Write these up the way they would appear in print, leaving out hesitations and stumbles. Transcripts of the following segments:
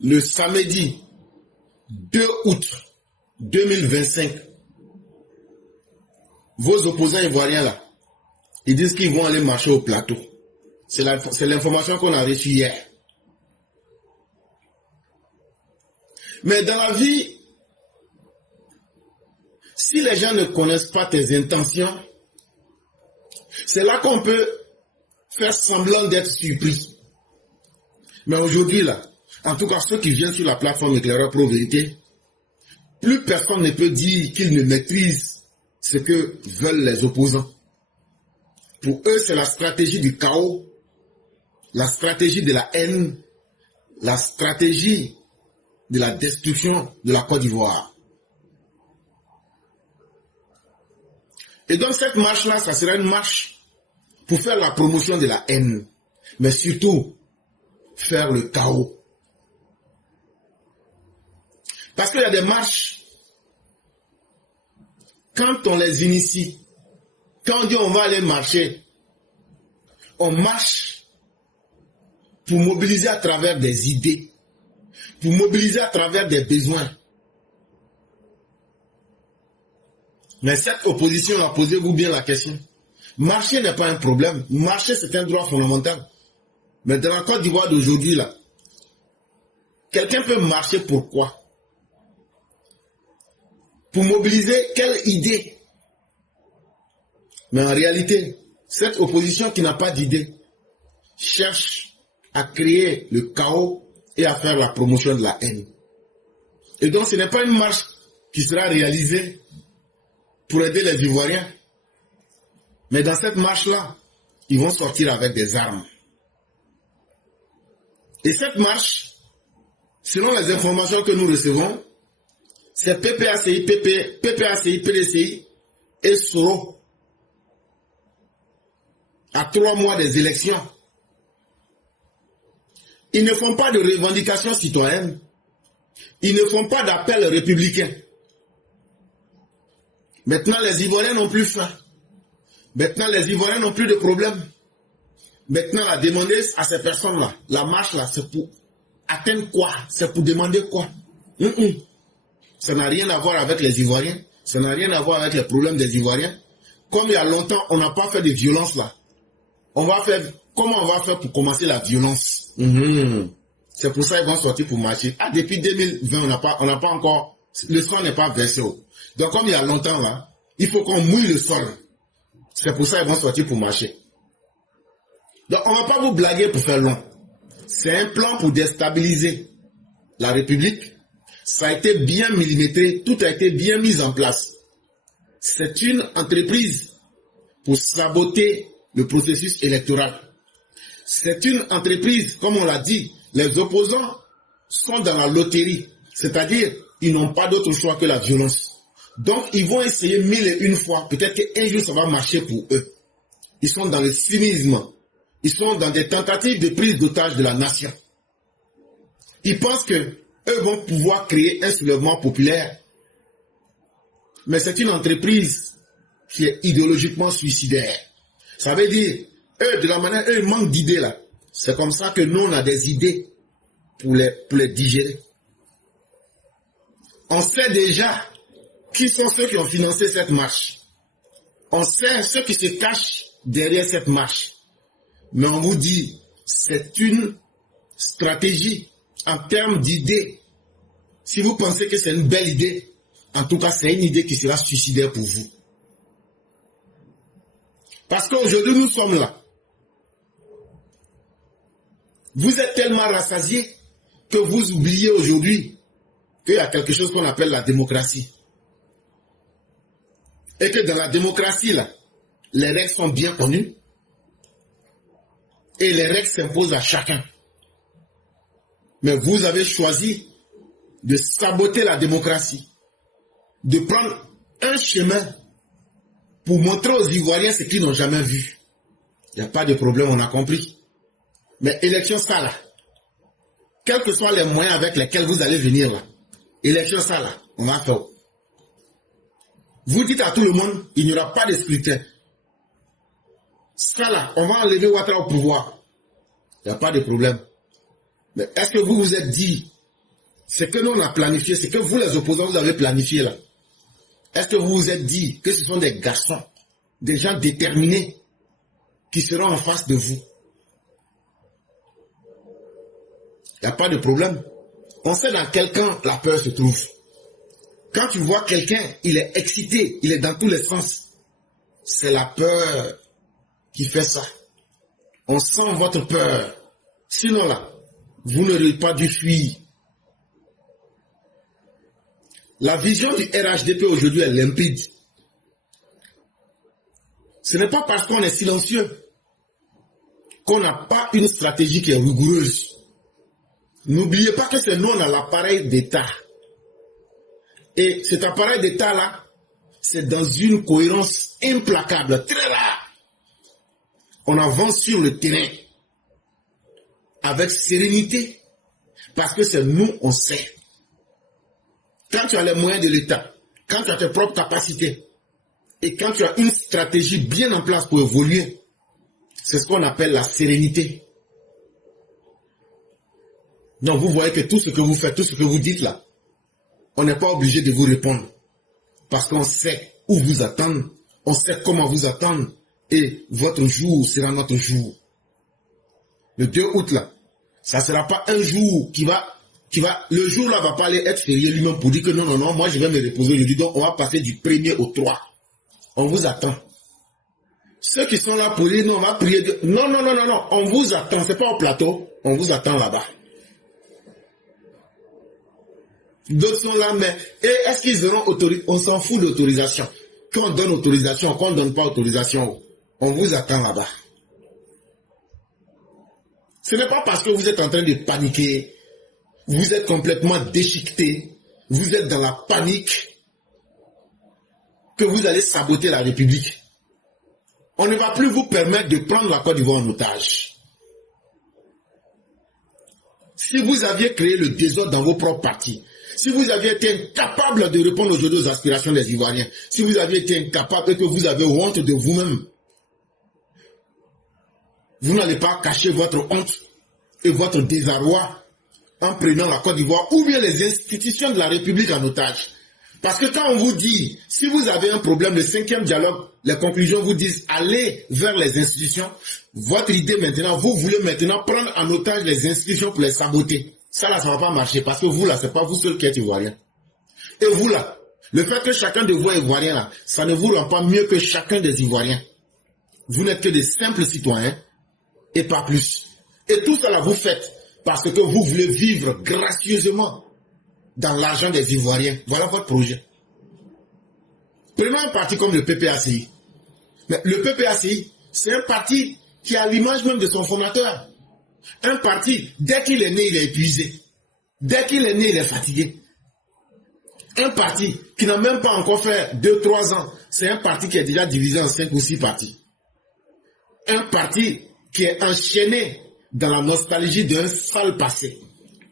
le samedi 2 août 2025, vos opposants ivoiriens là, ils disent qu'ils vont aller marcher au plateau. C'est l'information qu'on a reçue hier. Mais dans la vie, si les gens ne connaissent pas tes intentions, c'est là qu'on peut faire semblant d'être surpris. Mais aujourd'hui là, en tout cas ceux qui viennent sur la plateforme Éclaireur Pro Vérité, plus personne ne peut dire qu'ils ne maîtrisent ce que veulent les opposants. Pour eux, c'est la stratégie du chaos, la stratégie de la haine, la stratégie de la destruction de la Côte d'Ivoire. Et donc cette marche-là, ça sera une marche pour faire la promotion de la haine, mais surtout faire le chaos. Parce qu'il y a des marches, quand on les initie, quand on dit on va aller marcher, on marche pour mobiliser à travers des idées, pour mobiliser à travers des besoins. Mais cette opposition-là, posez-vous bien la question. Marcher n'est pas un problème. Marcher, c'est un droit fondamental. Mais dans la Côte d'Ivoire d'aujourd'hui, là, quelqu'un peut marcher pourquoi? Pour mobiliser quelle idée? Mais en réalité, cette opposition qui n'a pas d'idée cherche à créer le chaos et à faire la promotion de la haine. Et donc ce n'est pas une marche qui sera réalisée pour aider les Ivoiriens. Mais dans cette marche-là, ils vont sortir avec des armes. Et cette marche, selon les informations que nous recevons, c'est PPACI, PPACI, PDCI et Soro. À 3 mois des élections. Ils ne font pas de revendications citoyennes. Ils ne font pas d'appel républicain. Maintenant, les Ivoiriens n'ont plus faim. Maintenant, les Ivoiriens n'ont plus de problème. Maintenant, la demander à ces personnes-là, la marche-là, c'est pour atteindre quoi? C'est pour demander quoi? Ça n'a rien à voir avec les Ivoiriens. Ça n'a rien à voir avec les problèmes des Ivoiriens. Comme il y a longtemps, on n'a pas fait de violence là. Comment on va faire pour commencer la violence? C'est pour ça qu'ils vont sortir pour marcher. Ah, depuis 2020, on n'a pas encore, le sang n'est pas versé. Donc comme il y a longtemps là, il faut qu'on mouille le sol. C'est pour ça qu'ils vont sortir pour marcher. Donc on ne va pas vous blaguer pour faire long. C'est un plan pour déstabiliser la République. Ça a été bien millimétré, tout a été bien mis en place. C'est une entreprise pour saboter le processus électoral. C'est une entreprise, comme on l'a dit, les opposants sont dans la loterie. C'est-à-dire, ils n'ont pas d'autre choix que la violence. Donc, ils vont essayer 1001 fois. Peut-être qu'un jour, ça va marcher pour eux. Ils sont dans le cynisme. Ils sont dans des tentatives de prise d'otage de la nation. Ils pensent que eux vont pouvoir créer un soulèvement populaire. Mais c'est une entreprise qui est idéologiquement suicidaire. Ça veut dire, eux, de la manière, eux, ils manquent d'idées là. C'est comme ça que nous, on a des idées pour les digérer. On sait déjà qui sont ceux qui ont financé cette marche. On sait ceux qui se cachent derrière cette marche. Mais on vous dit, c'est une stratégie en termes d'idées. Si vous pensez que c'est une belle idée, en tout cas, c'est une idée qui sera suicidaire pour vous. Parce qu'aujourd'hui, nous sommes là. Vous êtes tellement rassasiés que vous oubliez aujourd'hui qu'il y a quelque chose qu'on appelle la démocratie. Et que dans la démocratie, là, les règles sont bien connues. Et les règles s'imposent à chacun. Mais vous avez choisi de saboter la démocratie. De prendre un chemin pour montrer aux Ivoiriens ce qu'ils n'ont jamais vu. Il n'y a pas de problème, on a compris. Mais élection ça là, quels que soient les moyens avec lesquels vous allez venir là, élection ça là, on va faire. Vous dites à tout le monde, il n'y aura pas de scrutin. Ça là, on va enlever Ouattara au pouvoir. Il n'y a pas de problème. Mais est-ce que vous vous êtes dit Ce que nous on a planifié, c'est que vous les opposants, vous avez planifié là. Est-ce que vous vous êtes dit que ce sont des garçons, des gens déterminés qui seront en face de vous? Il n'y a pas de problème. On sait dans quel camp la peur se trouve. Quand tu vois quelqu'un, il est excité, il est dans tous les sens. C'est la peur qui fait ça. On sent votre peur. Sinon là, vous n'aurez pas dû fuir. La vision du RHDP aujourd'hui est limpide. Ce n'est pas parce qu'on est silencieux qu'on n'a pas une stratégie qui est rigoureuse. N'oubliez pas que c'est nous, on a l'appareil d'État. Et cet appareil d'État-là, c'est dans une cohérence implacable, très rare. On avance sur le terrain avec sérénité parce que c'est nous, on sait. Quand tu as les moyens de l'État, quand tu as tes propres capacités et quand tu as une stratégie bien en place pour évoluer, c'est ce qu'on appelle la sérénité. Donc vous voyez que tout ce que vous faites, tout ce que vous dites là, on n'est pas obligé de vous répondre. Parce qu'on sait où vous attendre, on sait comment vous attendre, et votre jour sera notre jour. Le 2 août là, ça ne sera pas un jour le jour là va pas aller être férié lui-même pour dire que non, moi je vais me reposer aujourd'hui, donc on va passer du 1er au 3. On vous attend. Ceux qui sont là pour dire non, on va prier Dieu. Non, on vous attend, c'est pas au plateau, on vous attend là-bas. D'autres sont là, mais est-ce qu'ils auront autorisation? On s'en fout d'autorisation. Quand on donne autorisation, quand on ne donne pas autorisation, on vous attend là-bas. Ce n'est pas parce que vous êtes en train de paniquer, vous êtes complètement déchiqueté, vous êtes dans la panique, que vous allez saboter la République. On ne va plus vous permettre de prendre la Côte d'Ivoire en otage. Si vous aviez créé le désordre dans vos propres partis, si vous aviez été incapable de répondre aujourd'hui aux aspirations des Ivoiriens, si vous aviez été incapable et que vous avez honte de vous-même, vous n'allez pas cacher votre honte et votre désarroi en prenant la Côte d'Ivoire ou bien les institutions de la République en otage. Parce que quand on vous dit, si vous avez un problème, le 5e dialogue, les conclusions vous disent allez vers les institutions, votre idée maintenant, vous voulez maintenant prendre en otage les institutions pour les saboter. Ça là, ça ne va pas marcher parce que vous là, ce n'est pas vous seul qui êtes Ivoirien. Et vous là, le fait que chacun de vous est Ivoirien là, ça ne vous rend pas mieux que chacun des Ivoiriens. Vous n'êtes que des simples citoyens et pas plus. Et tout ça là, vous faites parce que vous voulez vivre gracieusement dans l'argent des Ivoiriens. Voilà votre projet. Prenons un parti comme le PPACI. Mais le PPACI, c'est un parti qui a l'image même de son fondateur. Un parti, dès qu'il est né, il est épuisé. Dès qu'il est né, il est fatigué. Un parti qui n'a même pas encore fait 2-3 ans, c'est un parti qui est déjà divisé en 5 ou 6 partis. Un parti qui est enchaîné dans la nostalgie d'un sale passé.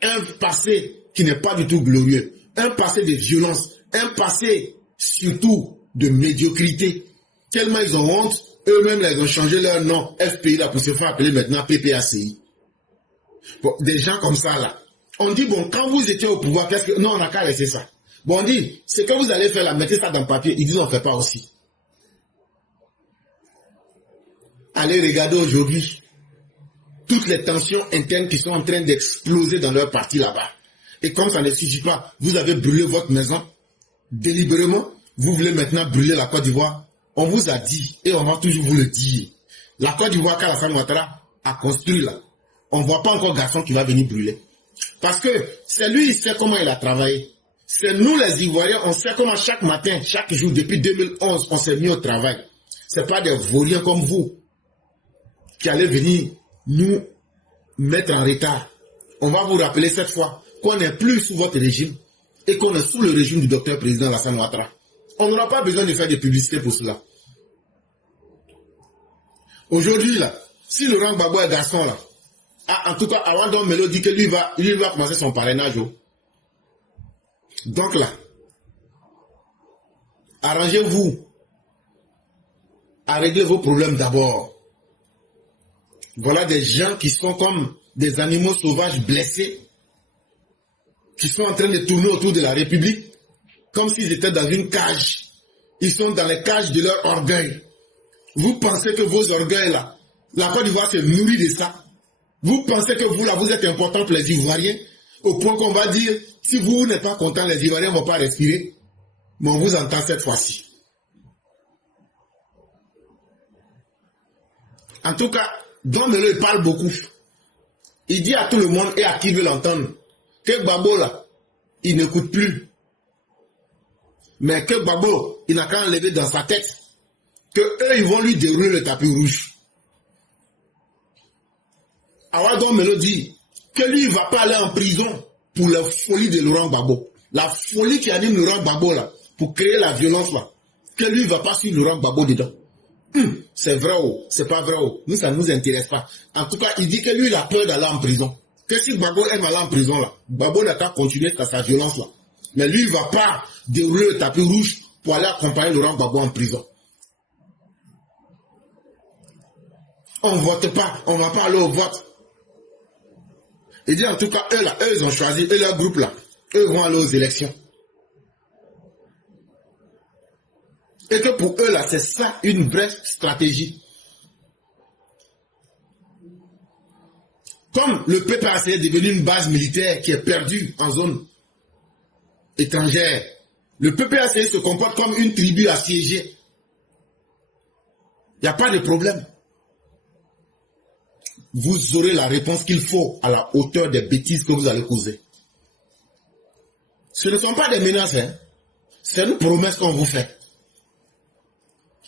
Un passé qui n'est pas du tout glorieux. Un passé de violence. Un passé surtout de médiocrité. Tellement ils ont honte, eux-mêmes ils ont changé leur nom FPI là pour se faire appeler maintenant PPACI. Bon, des gens comme ça là. On dit bon, quand vous étiez au pouvoir, qu'est-ce que... Non, on n'a qu'à laisser ça. Bon, on dit, ce que vous allez faire là, mettez ça dans le papier. Ils disent on ne fait pas aussi. Allez regarder aujourd'hui toutes les tensions internes qui sont en train d'exploser dans leur parti là-bas. Et comme ça ne suffit pas, vous avez brûlé votre maison délibérément. Vous voulez maintenant brûler la Côte d'Ivoire. On vous a dit, et on va toujours vous le dire, la Côte d'Ivoire qu'Alassane Ouattara a construit là, on ne voit pas encore garçon qui va venir brûler. Parce que c'est lui, il sait comment il a travaillé. C'est nous les Ivoiriens, on sait comment chaque matin, chaque jour, depuis 2011, on s'est mis au travail. Ce n'est pas des vauriens comme vous qui allez venir nous mettre en retard. On va vous rappeler cette fois qu'on n'est plus sous votre régime et qu'on est sous le régime du docteur président Alassane Ouattara. On n'aura pas besoin de faire de publicité pour cela. Aujourd'hui, là, si Laurent Gbagbo est garçon, là, en tout cas, Awandon Melo dit que lui va commencer son parrainage. Donc là, arrangez-vous à régler vos problèmes d'abord. Voilà des gens qui sont comme des animaux sauvages blessés, qui sont en train de tourner autour de la République, comme s'ils étaient dans une cage. Ils sont dans les cages de leur orgueil. Vous pensez que vos orgueils là, la Côte d'Ivoire se nourrit de ça. Vous pensez que vous là, vous êtes important pour les Ivoiriens, au point qu'on va dire, si vous n'êtes pas content, les Ivoiriens ne vont pas respirer. Mais on vous entend cette fois-ci. En tout cas, Don Melo, il parle beaucoup. Il dit à tout le monde et à qui veut l'entendre que Gbagbo là, il n'écoute plus. Mais que Gbagbo, il n'a qu'à enlever dans sa tête que eux, ils vont lui dérouler le tapis rouge. Alors Don Melo dit que lui, il ne va pas aller en prison pour la folie de Laurent Gbagbo. La folie qui anime Laurent Gbagbo là, pour créer la violence là. Que lui, il ne va pas suivre Laurent Gbagbo dedans. C'est vrai ou c'est pas vrai ou nous, ça ne nous intéresse pas. En tout cas, il dit que lui, il a peur d'aller en prison. Que si Gbagbo aime aller en prison là, Gbagbo n'a qu'à continuer dans sa violence là. Mais lui, il ne va pas dérouler le tapis rouge pour aller accompagner Laurent Gbagbo en prison. On ne vote pas, on ne va pas aller au vote. Il dit en tout cas, eux là, eux ils ont choisi, eux leur groupe là, eux vont aller aux élections. Et que pour eux là, c'est ça une vraie stratégie. Comme le PPAC est devenu une base militaire qui est perdue en zone étrangère, le PPAC se comporte comme une tribu assiégée. Il n'y a pas de problème. Vous aurez la réponse qu'il faut à la hauteur des bêtises que vous allez causer. Ce ne sont pas des menaces, hein. C'est une promesse qu'on vous fait.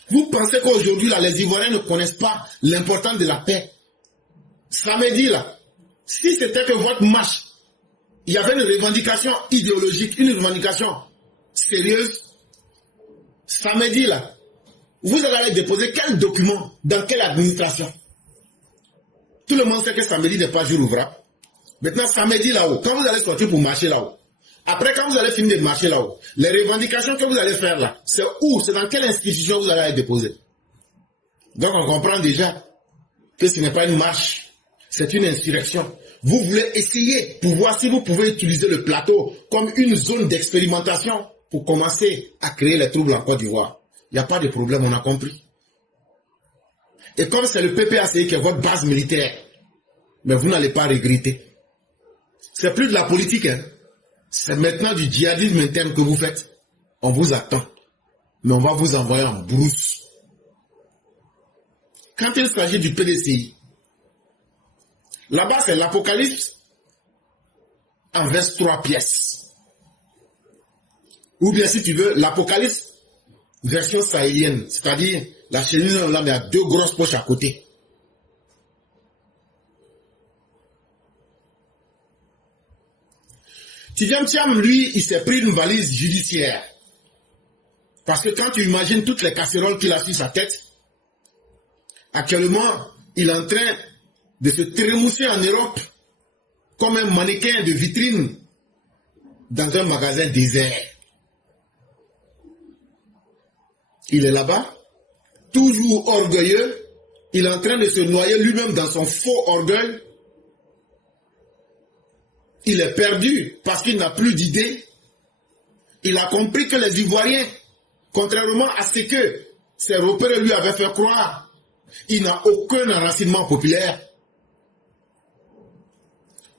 Vous pensez qu'aujourd'hui, là, les Ivoiriens ne connaissent pas l'importance de la paix. Samedi, là, si c'était que votre marche, il y avait une revendication idéologique, une revendication sérieuse, samedi, là, vous allez déposer quel document, dans quelle administration? Tout le monde sait que samedi n'est pas jour ouvrable. Maintenant, samedi là-haut, quand vous allez sortir pour marcher là-haut, après quand vous allez finir de marcher là-haut, les revendications que vous allez faire là, c'est où? C'est dans quelle institution vous allez les déposer? Donc on comprend déjà que ce n'est pas une marche, c'est une insurrection. Vous voulez essayer pour voir si vous pouvez utiliser le plateau comme une zone d'expérimentation pour commencer à créer les troubles en Côte d'Ivoire. Il n'y a pas de problème, on a compris. Et comme c'est le PPAC qui est votre base militaire, mais vous n'allez pas regretter. C'est plus de la politique, hein. C'est maintenant du djihadisme interne que vous faites. On vous attend. Mais on va vous envoyer en brousse. Quand il s'agit du PDCI, là-bas c'est l'Apocalypse en 23 pièces. Ou bien si tu veux, l'Apocalypse version sahélienne, c'est-à-dire la chemise là, mais à deux grosses poches à côté. Tidjam Thiam, lui, il s'est pris une valise judiciaire. Parce que quand tu imagines toutes les casseroles qu'il a sur sa tête, actuellement, il est en train de se trémousser en Europe comme un mannequin de vitrine dans un magasin désert. Il est là-bas, toujours orgueilleux, il est en train de se noyer lui-même dans son faux orgueil. Il est perdu parce qu'il n'a plus d'idées. Il a compris que les Ivoiriens, contrairement à ce que ses repères lui avaient fait croire, il n'a aucun enracinement populaire.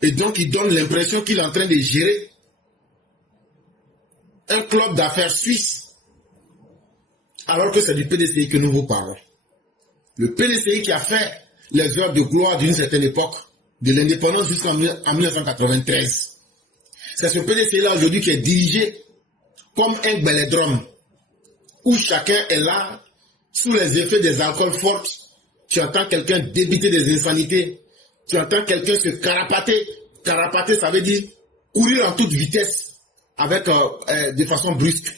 Et donc il donne l'impression qu'il est en train de gérer un club d'affaires suisse, alors que c'est du PDCI que nous vous parlons. Le PDCI qui a fait les heures de gloire d'une certaine époque, de l'indépendance jusqu'en 1993. C'est ce PDCI-là aujourd'hui qui est dirigé comme un bellédrome, où chacun est là, sous les effets des alcools forts. Tu entends quelqu'un débiter des insanités, tu entends quelqu'un se carapater. Carapater, ça veut dire courir en toute vitesse, avec de façon brusque.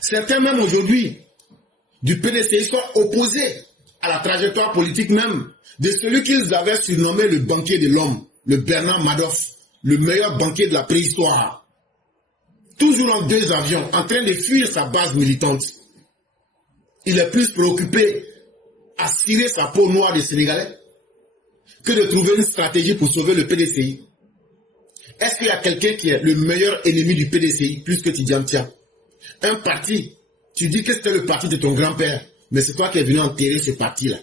Certains même aujourd'hui du PDCI sont opposés à la trajectoire politique même de celui qu'ils avaient surnommé le banquier de l'homme, le Bernard Madoff, le meilleur banquier de la préhistoire. Toujours en deux avions, en train de fuir sa base militante. Il est plus préoccupé à cirer sa peau noire des Sénégalais que de trouver une stratégie pour sauver le PDCI? Est-ce qu'il y a quelqu'un qui est le meilleur ennemi du PDCI plus que Tidjane Thiam? Un parti, tu dis que c'était le parti de ton grand-père, mais c'est toi qui es venu enterrer ce parti-là.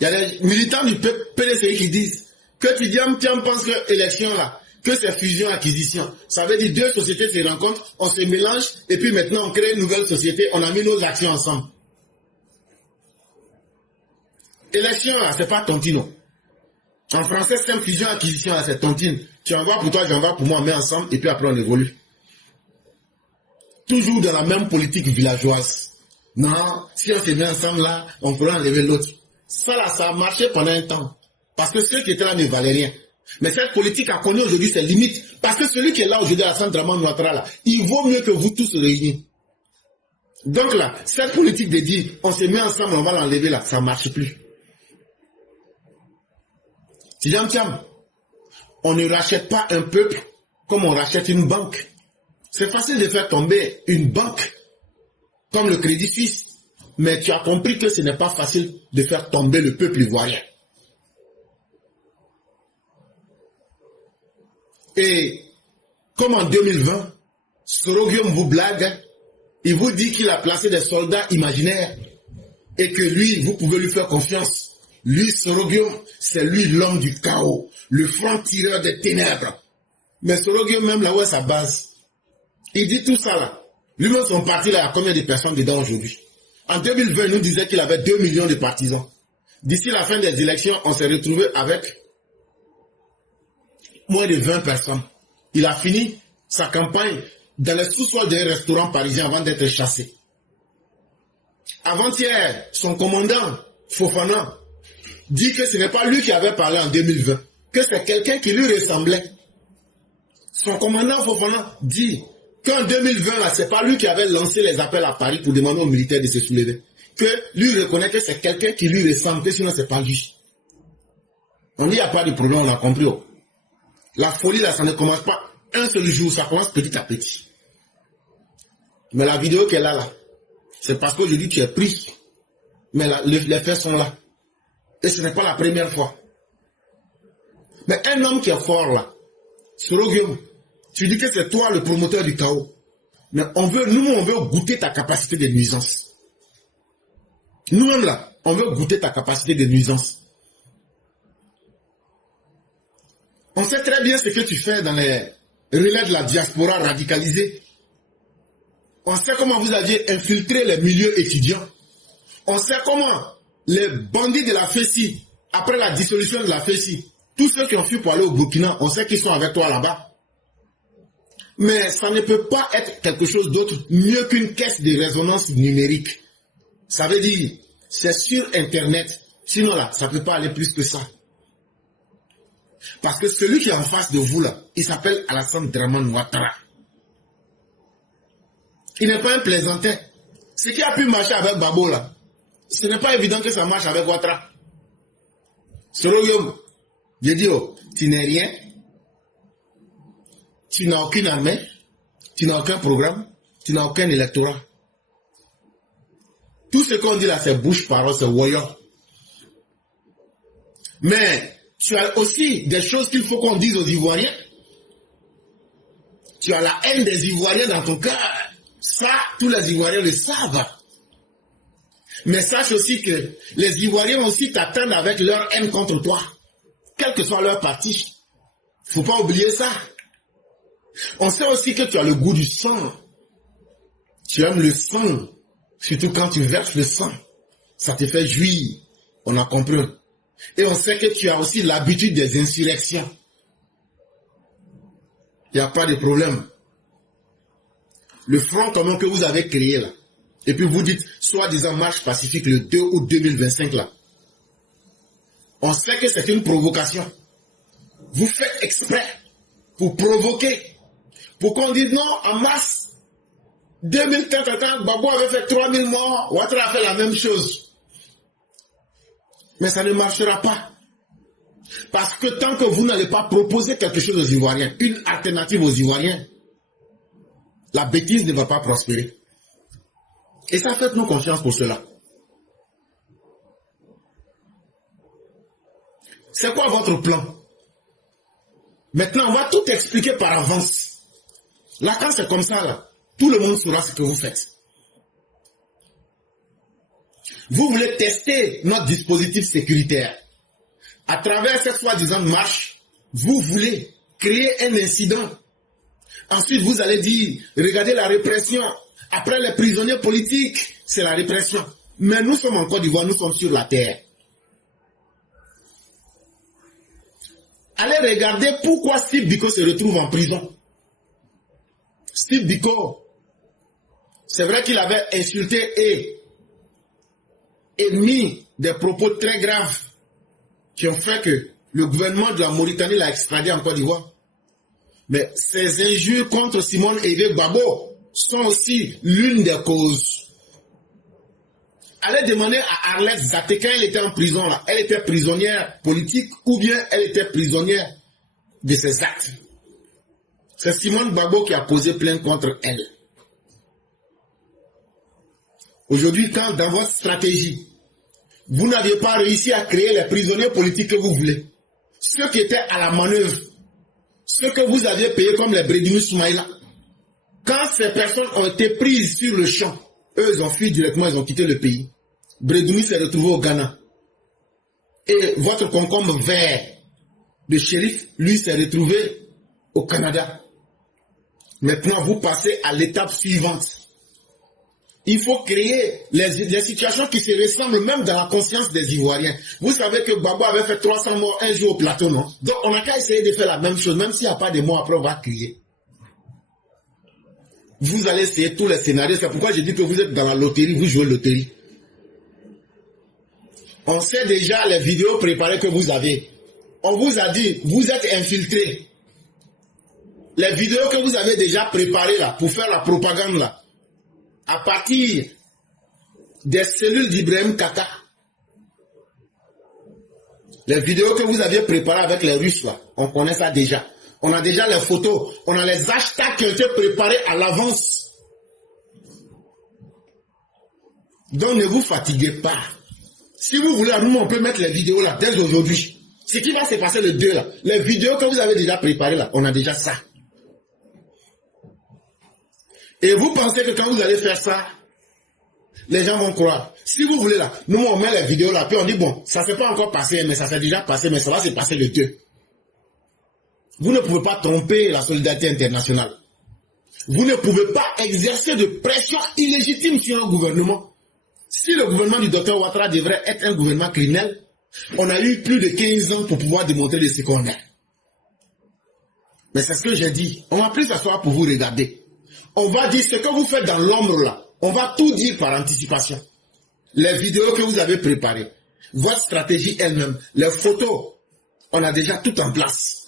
Il y a des militants du PDCI qui disent que Tidjane Thiam pense que l'élection là, que c'est fusion-acquisition. Ça veut dire deux sociétés se rencontrent, on se mélange, et puis maintenant on crée une nouvelle société, on a mis nos actions ensemble. Élection là, c'est pas tontino. En français, c'est une fusion-acquisition là, c'est tontine. Tu envoies pour toi, j'envoie pour moi, on met ensemble, et puis après on évolue. Toujours dans la même politique villageoise. Non, si on se met ensemble là, on pourra enlever l'autre. Ça là, ça a marché pendant un temps. Parce que ceux qui étaient là ne valaient rien. Mais cette politique a connu aujourd'hui ses limites. Parce que celui qui est là aujourd'hui à Alassane Dramane Ouattara, là, il vaut mieux que vous tous réunis. Donc là, cette politique de dire, on se met ensemble, on va l'enlever là, ça ne marche plus. Tidjane Thiam, on ne rachète pas un peuple comme on rachète une banque. C'est facile de faire tomber une banque comme le Crédit Suisse. Mais tu as compris que ce n'est pas facile de faire tomber le peuple ivoirien. Et comme en 2020, Soroguium vous blague, il vous dit qu'il a placé des soldats imaginaires et que lui, vous pouvez lui faire confiance. Lui, Soroguium, c'est lui l'homme du chaos, le franc-tireur des ténèbres. Mais Soroguium, même là où est sa base, il dit tout ça là. Lui-même, son parti là, il y a combien de personnes dedans aujourd'hui? En 2020, il nous disait qu'il avait 2 millions de partisans. D'ici la fin des élections, on s'est retrouvé avec moins de 20 personnes. Il a fini sa campagne dans les sous-sols d'un restaurant parisien avant d'être chassé. Avant-hier, son commandant, Fofana, dit que ce n'est pas lui qui avait parlé en 2020, que c'est quelqu'un qui lui ressemblait. Son commandant Fofana dit qu'en 2020, là, c'est pas lui qui avait lancé les appels à Paris pour demander aux militaires de se soulever. Que lui reconnaît que c'est quelqu'un qui lui ressemble, que sinon c'est pas lui. On dit il n'y a pas de problème, on a compris. Oh. La folie là, ça ne commence pas un seul jour, ça commence petit à petit. Mais la vidéo qu'elle a là, c'est parce qu'aujourd'hui tu es pris. Mais là, les faits sont là. Et ce n'est pas la première fois. Mais un homme qui est fort là, Soroguium, tu dis que c'est toi le promoteur du chaos. Mais nous, on veut goûter ta capacité de nuisance. Nous-mêmes là, on veut goûter ta capacité de nuisance. On sait très bien ce que tu fais dans les relais de la diaspora radicalisée. On sait comment vous aviez infiltré les milieux étudiants. On sait comment les bandits de la FESI, après la dissolution de la FESI, tous ceux qui ont fui pour aller au Burkina, on sait qu'ils sont avec toi là-bas. Mais ça ne peut pas être quelque chose d'autre mieux qu'une caisse de résonance numérique. Ça veut dire, c'est sur Internet. Sinon là, ça ne peut pas aller plus que ça. Parce que celui qui est en face de vous là, il s'appelle Alassane Dramane Ouattara. Il n'est pas un plaisantin. Ce qui a pu marcher avec Babo là, ce n'est pas évident que ça marche avec Ouattara. Soroguium, je dis, oh, tu n'es rien. Tu n'as aucune armée, tu n'as aucun programme, tu n'as aucun électorat. Tout ce qu'on dit là, c'est bouche-parole, c'est voyant. Mais tu as aussi des choses qu'il faut qu'on dise aux Ivoiriens. Tu as la haine des Ivoiriens dans ton cœur. Ça, tous les Ivoiriens le savent. Mais sache aussi que les Ivoiriens aussi t'attendent avec leur haine contre toi. Quel que soit leur parti. Faut pas oublier ça. On sait aussi que tu as le goût du sang. Tu aimes le sang. Surtout quand tu verses le sang. Ça te fait jouir. On a compris. Et on sait que tu as aussi l'habitude des insurrections. Il n'y a pas de problème. Le front commun que vous avez créé là. Et puis vous dites, soi-disant marche pacifique le 2 août 2025 là. On sait que c'est une provocation. Vous faites exprès pour provoquer. Pour qu'on dise non, en mars 2030, Babo avait fait 3000 morts, Ouattara a fait la même chose. Mais ça ne marchera pas. Parce que tant que vous n'allez pas proposer quelque chose aux Ivoiriens, une alternative aux Ivoiriens, la bêtise ne va pas prospérer. Et ça, faites-nous confiance pour cela. C'est quoi votre plan? Maintenant, on va tout expliquer par avance. Là, quand c'est comme ça, là, tout le monde saura ce que vous faites. Vous voulez tester notre dispositif sécuritaire. À travers cette soi-disant marche, vous voulez créer un incident. Ensuite, vous allez dire, regardez la répression. Après les prisonniers politiques, c'est la répression. Mais nous sommes en Côte d'Ivoire, nous sommes sur la terre. Allez regarder pourquoi Steve Biko se retrouve en prison. Steve Biko, c'est vrai qu'il avait insulté et mis des propos très graves qui ont fait que le gouvernement de la Mauritanie l'a extradé en Côte d'Ivoire. Mais ces injures contre Simone Eve Gbagbo sont aussi l'une des causes. Allez demander à Arlette Zaté quand elle était en prison, là, elle était prisonnière politique ou bien elle était prisonnière de ses actes. C'est Simone Gbagbo qui a posé plainte contre elle. Aujourd'hui, quand dans votre stratégie, vous n'aviez pas réussi à créer les prisonniers politiques que vous voulez, ceux qui étaient à la manœuvre, ceux que vous aviez payés comme les Bredounou Soumaïla, quand ces personnes ont été prises sur le champ, eux, ils ont fui directement, ils ont quitté le pays. Bredounou s'est retrouvé au Ghana. Et votre concombre vert de shérif, lui, s'est retrouvé au Canada. Maintenant, vous passez à l'étape suivante. Il faut créer les situations qui se ressemblent même dans la conscience des Ivoiriens. Vous savez que Gbagbo avait fait 300 morts un jour au plateau, non? Donc, on n'a qu'à essayer de faire la même chose, même s'il n'y a pas de morts, après on va crier. Vous allez essayer tous les scénarios. C'est pourquoi je dis que vous êtes dans la loterie, vous jouez loterie. On sait déjà les vidéos préparées que vous avez. On vous a dit, vous êtes infiltrés. Les vidéos que vous avez déjà préparées là, pour faire la propagande là, à partir des cellules d'Ibrahim Kaka. Les vidéos que vous aviez préparées avec les Russes là, on connaît ça déjà. On a déjà les photos, on a les hashtags qui ont été préparés à l'avance. Donc ne vous fatiguez pas. Si vous voulez, nous on peut mettre les vidéos là dès aujourd'hui. Ce qui va se passer le 2 là, les vidéos que vous avez déjà préparées là, on a déjà ça. Et vous pensez que quand vous allez faire ça, les gens vont croire. Si vous voulez là, nous on met les vidéos là, puis on dit bon, ça ne s'est pas encore passé, mais ça s'est déjà passé, mais ça va se passer le 2. Vous ne pouvez pas tromper la solidarité internationale. Vous ne pouvez pas exercer de pression illégitime sur un gouvernement. Si le gouvernement du Dr Ouattara devrait être un gouvernement criminel, on a eu plus de 15 ans pour pouvoir démontrer de ce qu'on est. Mais c'est ce que j'ai dit. On va plus s'asseoir pour vous regarder. On va dire ce que vous faites dans l'ombre là. On va tout dire par anticipation. Les vidéos que vous avez préparées, votre stratégie elle-même, les photos, on a déjà tout en place.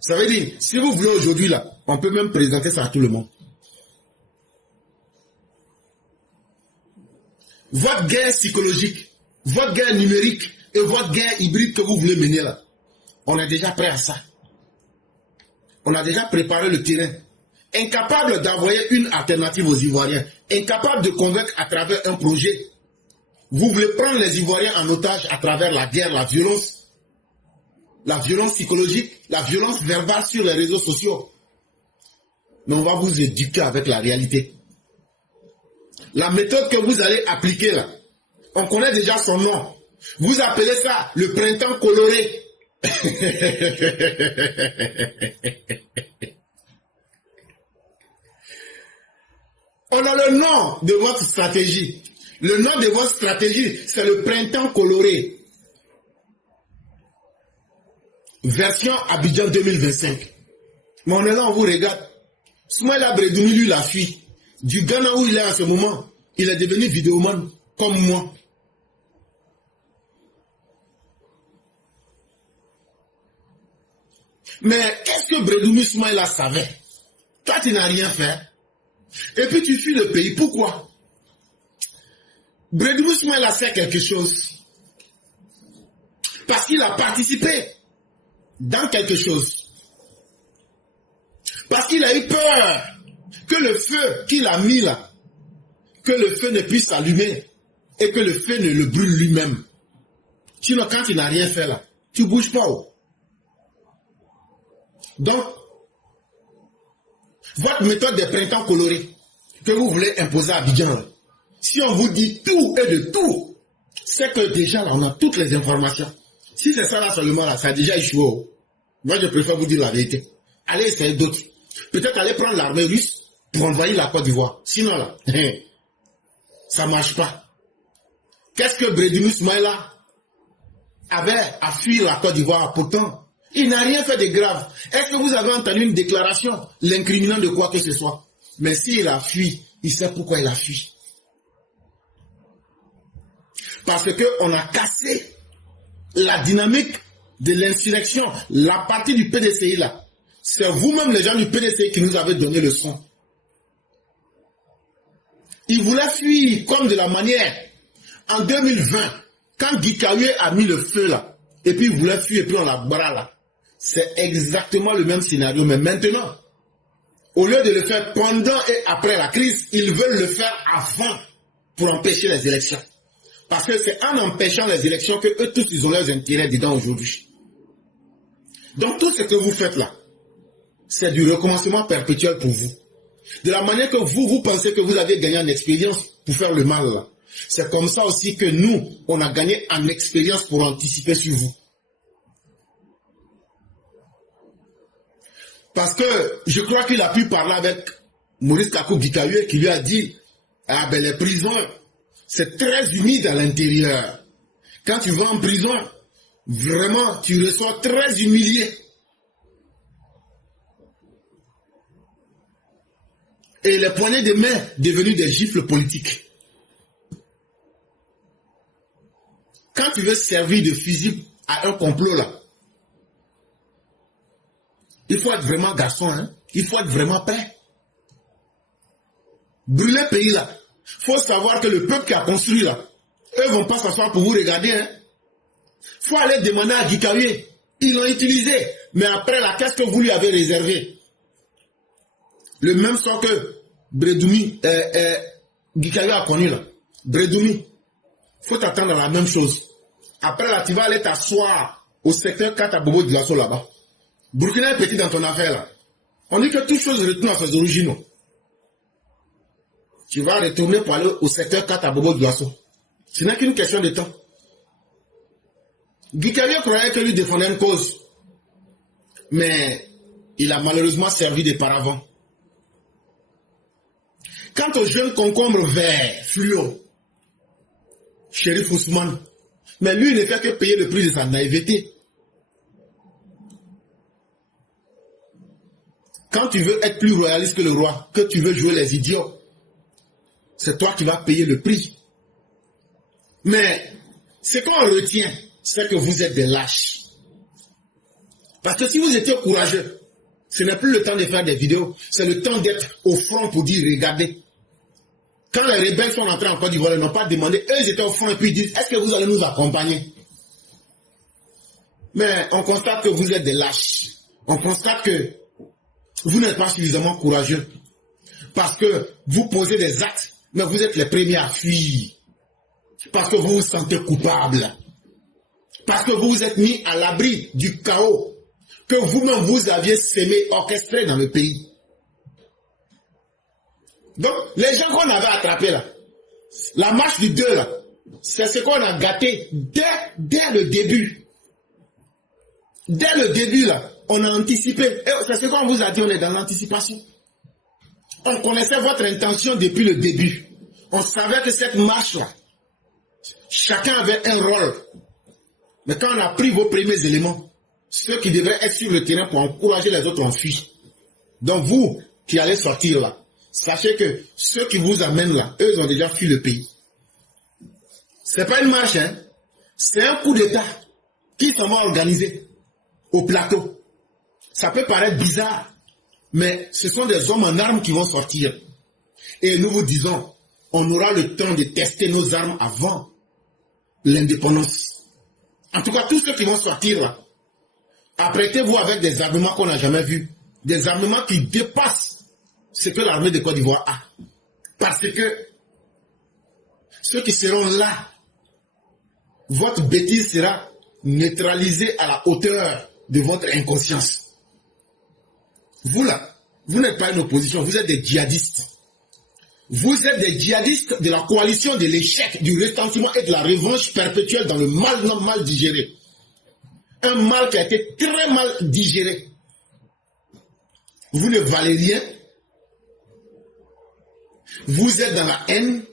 Ça veut dire, si vous voulez aujourd'hui là, on peut même présenter ça à tout le monde. Votre guerre psychologique, votre guerre numérique et votre guerre hybride que vous voulez mener là, on est déjà prêt à ça. On a déjà préparé le terrain. Incapable d'envoyer une alternative aux Ivoiriens, incapable de convaincre à travers un projet. Vous voulez prendre les Ivoiriens en otage à travers la guerre, la violence psychologique, la violence verbale sur les réseaux sociaux. Mais on va vous éduquer avec la réalité. La méthode que vous allez appliquer là, on connaît déjà son nom. Vous appelez ça le printemps coloré. On a le nom de votre stratégie. Le nom de votre stratégie, c'est le printemps coloré. Version Abidjan 2025. Mais on est là, on vous regarde. Soumaïla Bredounou, lui, la fille. Du Ghana où il est en ce moment, il est devenu vidéoman comme moi. Mais qu'est-ce que Bredounou Soumaïla savait? Toi, tu n'as rien fait. Et puis tu fuis le pays. Pourquoi? Bredounou Soumaïla sait quelque chose. Parce qu'il a participé dans quelque chose. Parce qu'il a eu peur que le feu qu'il a mis là, que le feu ne puisse s'allumer et que le feu ne le brûle lui-même. Sinon, quand il n'a rien fait là, Tu ne bouges pas. Oh. Donc, votre méthode des printemps colorés que vous voulez imposer à Abidjan, là, si on vous dit tout et de tout, c'est que déjà là, on a toutes les informations. Si c'est ça là seulement là, ça a déjà échoué. Oh. Moi, je préfère vous dire la vérité. Allez essayer d'autres. Peut-être aller prendre l'armée russe pour envahir la Côte d'Ivoire. Sinon là, ça ne marche pas. Qu'est-ce que Brédounou Smaïla avait à fuir la Côte d'Ivoire? Pourtant, il n'a rien fait de grave. Est-ce que vous avez entendu une déclaration l'incriminant de quoi que ce soit? Mais s'il a fui, il sait pourquoi il a fui. Parce qu'on a cassé la dynamique de l'insurrection, la partie du PDCI là. C'est vous-même les gens du PDCI qui nous avez donné le son. Il voulait fuir comme de la manière. En 2020, quand Guy Kaoué a mis le feu là, et puis il voulait fuir et puis on l'a barré là. C'est exactement le même scénario. Mais maintenant, au lieu de le faire pendant et après la crise, ils veulent le faire avant pour empêcher les élections. Parce que c'est en empêchant les élections que eux tous, ils ont leurs intérêts dedans aujourd'hui. Donc tout ce que vous faites là, c'est du recommencement perpétuel pour vous. De la manière que vous pensez que vous avez gagné en expérience pour faire le mal là. C'est comme ça aussi que nous, on a gagné en expérience pour anticiper sur vous. Parce que je crois qu'il a pu parler avec Maurice Kakou Guitahué qui lui a dit, ah ben les prisons, c'est très humide à l'intérieur. Quand tu vas en prison, vraiment, tu reçois très humilié. Et les poignées de main devenues des gifles politiques. Quand tu veux servir de fusil à un complot là, il faut être vraiment garçon, hein? Il faut être vraiment prêt. Brûler le pays là. Il faut savoir que le peuple qui a construit là, eux vont pas s'asseoir pour vous regarder, hein? Il faut aller demander à Guy Kaoué. Ils l'ont utilisé. Mais après là, qu'est-ce que vous lui avez réservé? Le même sort que Brédoumi, Guy Kaoué a connu là. Brédoumi, il faut t'attendre à la même chose. Après là, tu vas aller t'asseoir au secteur 4 à Bobo de Glasso là-bas. Burkina est petit dans ton affaire là. On dit que toute chose retourne à ses originaux. Tu vas retourner pour aller au secteur 4 à Bobo de Glasso. Ce n'est qu'une question de temps. Guy Kaoué croyait que lui défendait une cause. Mais il a malheureusement servi de paravent. Quant au jeune concombre vert, fluo, Chérif Ousmane, mais lui, il ne fait que payer le prix de sa naïveté. Quand tu veux être plus royaliste que le roi, que tu veux jouer les idiots, c'est toi qui vas payer le prix. Mais ce qu'on retient, c'est que vous êtes des lâches. Parce que si vous étiez courageux, ce n'est plus le temps de faire des vidéos, c'est le temps d'être au front pour dire, regardez. Quand les rebelles sont entrés en Côte d'Ivoire, ils n'ont pas demandé, eux ils étaient au front et puis ils disent, est-ce que vous allez nous accompagner? Mais on constate que vous êtes des lâches. On constate que vous n'êtes pas suffisamment courageux. Parce que vous posez des actes, mais vous êtes les premiers à fuir. Parce que vous vous sentez coupable. Parce que vous vous êtes mis à l'abri du chaos que vous-même vous aviez sémé, orchestré dans le pays. Donc, les gens qu'on avait attrapés là, la marche du 2 là, c'est ce qu'on a gâté dès le début. Dès le début là, on a anticipé. Et c'est ce qu'on vous a dit, on est dans l'anticipation. On connaissait votre intention depuis le début. On savait que cette marche là, chacun avait un rôle. Mais quand on a pris vos premiers éléments, ceux qui devraient être sur le terrain pour encourager les autres ont fui. Donc vous qui allez sortir là, sachez que ceux qui vous amènent là, eux ont déjà fui le pays. C'est pas une marche, hein. C'est un coup d'État qui s'en va organiser au plateau. Ça peut paraître bizarre, mais ce sont des hommes en armes qui vont sortir. Et nous vous disons, on aura le temps de tester nos armes avant l'indépendance. En tout cas, tous ceux qui vont sortir là, apprêtez-vous avec des armements qu'on n'a jamais vus. Des armements qui dépassent ce que l'armée de Côte d'Ivoire a. Parce que ceux qui seront là, votre bêtise sera neutralisé à la hauteur de votre inconscience. Vous là, vous n'êtes pas une opposition, vous êtes des djihadistes. Vous êtes des djihadistes de la coalition de l'échec, du ressentiment et de la revanche perpétuelle dans le mal non mal digéré. Un mal qui a été très mal digéré. Vous ne valez rien. Vous êtes dans la haine.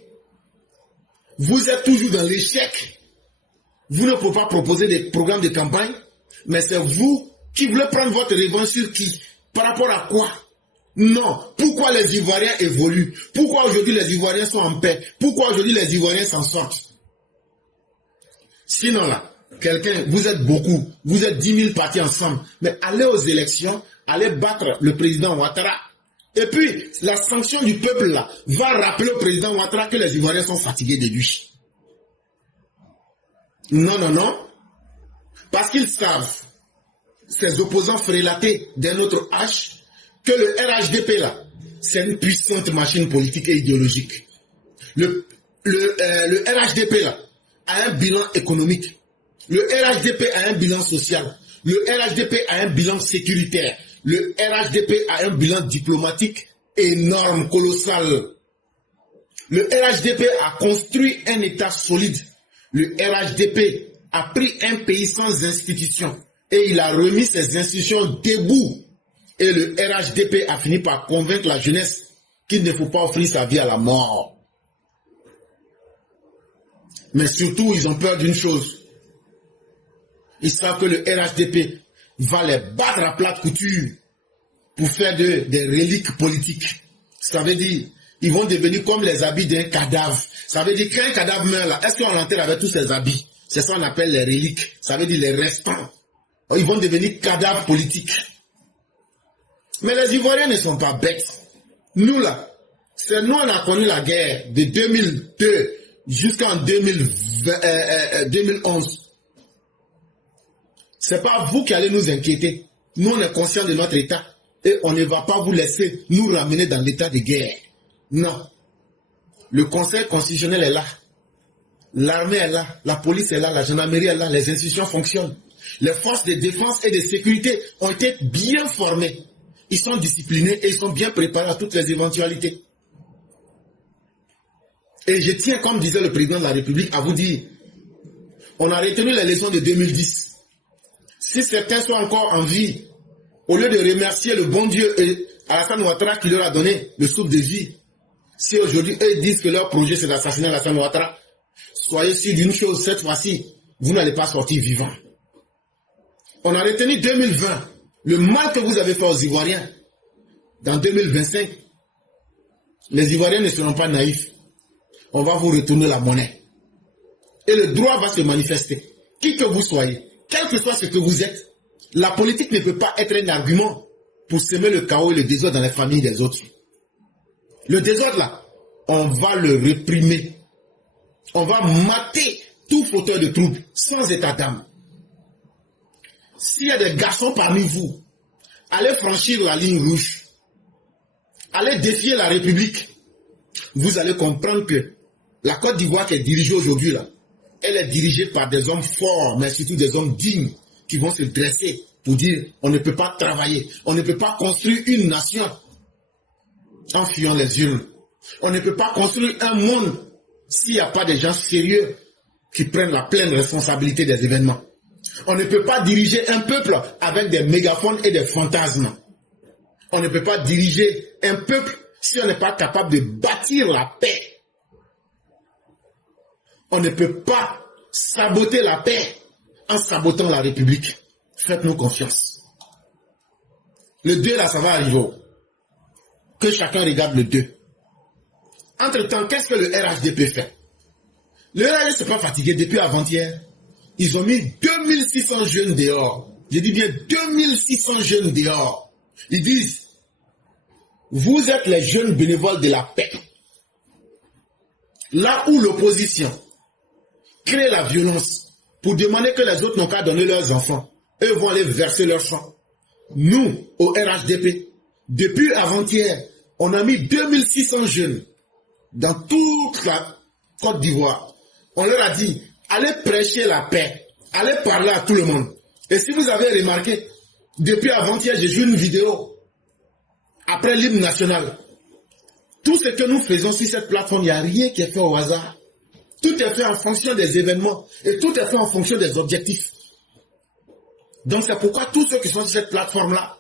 Vous êtes toujours dans l'échec. Vous ne pouvez pas proposer des programmes de campagne, mais c'est vous qui voulez prendre votre revanche sur qui? Par rapport à quoi? Non. Pourquoi les Ivoiriens évoluent? Pourquoi aujourd'hui les Ivoiriens sont en paix? Pourquoi aujourd'hui les Ivoiriens s'en sortent? Sinon là, quelqu'un, vous êtes beaucoup, vous êtes 10 000 partis ensemble, mais allez aux élections, allez battre le président Ouattara. Et puis, la sanction du peuple là va rappeler au président Ouattara que les Ivoiriens sont fatigués de lui. Non, non, non. Parce qu'ils savent, ces opposants frélatés d'un autre âge, que le RHDP là, c'est une puissante machine politique et idéologique. Le RHDP là a un bilan économique. Le RHDP a un bilan social. Le RHDP a un bilan sécuritaire. Le RHDP a un bilan diplomatique énorme, colossal. Le RHDP a construit un État solide. Le RHDP a pris un pays sans institutions et il a remis ses institutions debout. Et le RHDP a fini par convaincre la jeunesse qu'il ne faut pas offrir sa vie à la mort. Mais surtout, ils ont peur d'une chose. Ils savent que le RHDP va les battre à plate couture pour faire des reliques politiques. Ça veut dire, ils vont devenir comme les habits d'un cadavre. Ça veut dire qu'un cadavre meurt là, est-ce qu'on l'enterre avec tous ses habits? C'est ça qu'on appelle les reliques. Ça veut dire les restants. Ils vont devenir cadavres politiques. Mais les Ivoiriens ne sont pas bêtes. Nous là, c'est nous on a connu la guerre de 2002 jusqu'en 2011. C'est pas vous qui allez nous inquiéter. Nous on est conscients de notre état. Et on ne va pas vous laisser nous ramener dans l'état de guerre. Non. Le Conseil constitutionnel est là. L'armée est là. La police est là. La gendarmerie est là. Les institutions fonctionnent. Les forces de défense et de sécurité ont été bien formées. Ils sont disciplinés et ils sont bien préparés à toutes les éventualités. Et je tiens, comme disait le président de la République, à vous dire, on a retenu les leçons de 2010. Si certains sont encore en vie, au lieu de remercier le bon Dieu et Alassane Ouattara qui leur a donné le souffle de vie, si aujourd'hui eux disent que leur projet c'est d'assassiner Alassane Ouattara, soyez sûrs d'une chose, cette fois-ci, vous n'allez pas sortir vivant. On a retenu 2020, le mal que vous avez fait aux Ivoiriens. Dans 2025, les Ivoiriens ne seront pas naïfs. On va vous retourner la monnaie. Et le droit va se manifester. Qui que vous soyez, quel que soit ce que vous êtes, la politique ne peut pas être un argument pour semer le chaos et le désordre dans les familles des autres. Le désordre là, on va le réprimer. On va mater tout fauteur de troubles, sans état d'âme. S'il y a des garçons parmi vous, allez franchir la ligne rouge. Allez défier la République. Vous allez comprendre que la Côte d'Ivoire qui est dirigée aujourd'hui là, elle est dirigée par des hommes forts, mais surtout des hommes dignes, qui vont se dresser pour dire on ne peut pas travailler, on ne peut pas construire une nation en fuyant les urnes. On ne peut pas construire un monde s'il n'y a pas des gens sérieux qui prennent la pleine responsabilité des événements. On ne peut pas diriger un peuple avec des mégaphones et des fantasmes. On ne peut pas diriger un peuple si on n'est pas capable de bâtir la paix. On ne peut pas saboter la paix en sabotant la République. Faites-nous confiance. Le 2 là, ça va arriver. Que chacun regarde le 2. Entre-temps, qu'est-ce que le RHDP fait? Le RHDP ne s'est pas fatigué depuis avant-hier. Ils ont mis 2600 jeunes dehors. Je dis bien 2600 jeunes dehors. Ils disent, vous êtes les jeunes bénévoles de la paix. Là où l'opposition crée la violence pour demander que les autres n'ont qu'à donner leurs enfants, eux vont aller verser leur sang. Nous, au RHDP, depuis avant-hier, on a mis 2600 jeunes dans toute la Côte d'Ivoire. On leur a dit, allez prêcher la paix, Allez parler à tout le monde. Et si vous avez remarqué, depuis avant-hier, j'ai vu une vidéo après l'hymne national. Tout ce que nous faisons sur cette plateforme, il n'y a rien qui est fait au hasard. Tout est fait en fonction des événements et tout est fait en fonction des objectifs. Donc c'est pourquoi tous ceux qui sont sur cette plateforme-là,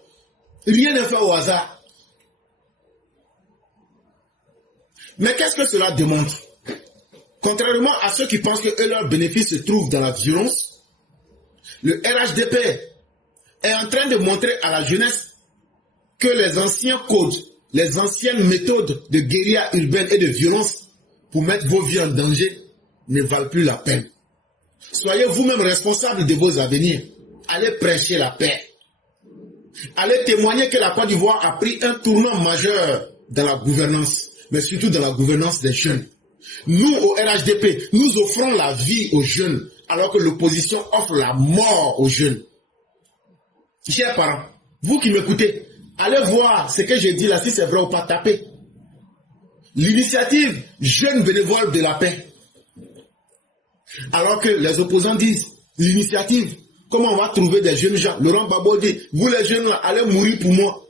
rien n'est fait au hasard. Mais qu'est-ce que cela démontre? Contrairement à ceux qui pensent que leur bénéfice se trouve dans la violence, le RHDP est en train de montrer à la jeunesse que les anciens codes, les anciennes méthodes de guérilla urbaine et de violence pour mettre vos vies en danger ne valent plus la peine. Soyez vous-même responsables de vos avenirs. Allez prêcher la paix. Allez témoigner que la Côte d'Ivoire a pris un tournant majeur dans la gouvernance, mais surtout dans la gouvernance des jeunes. Nous, au RHDP, nous offrons la vie aux jeunes, alors que l'opposition offre la mort aux jeunes. Chers parents, vous qui m'écoutez, allez voir ce que j'ai dit là, si c'est vrai ou pas, tapez. L'initiative Jeunes bénévoles de la paix. Alors que les opposants disent, l'initiative, comment on va trouver des jeunes gens? Laurent Gbagbo dit, vous les jeunes là, allez mourir pour moi.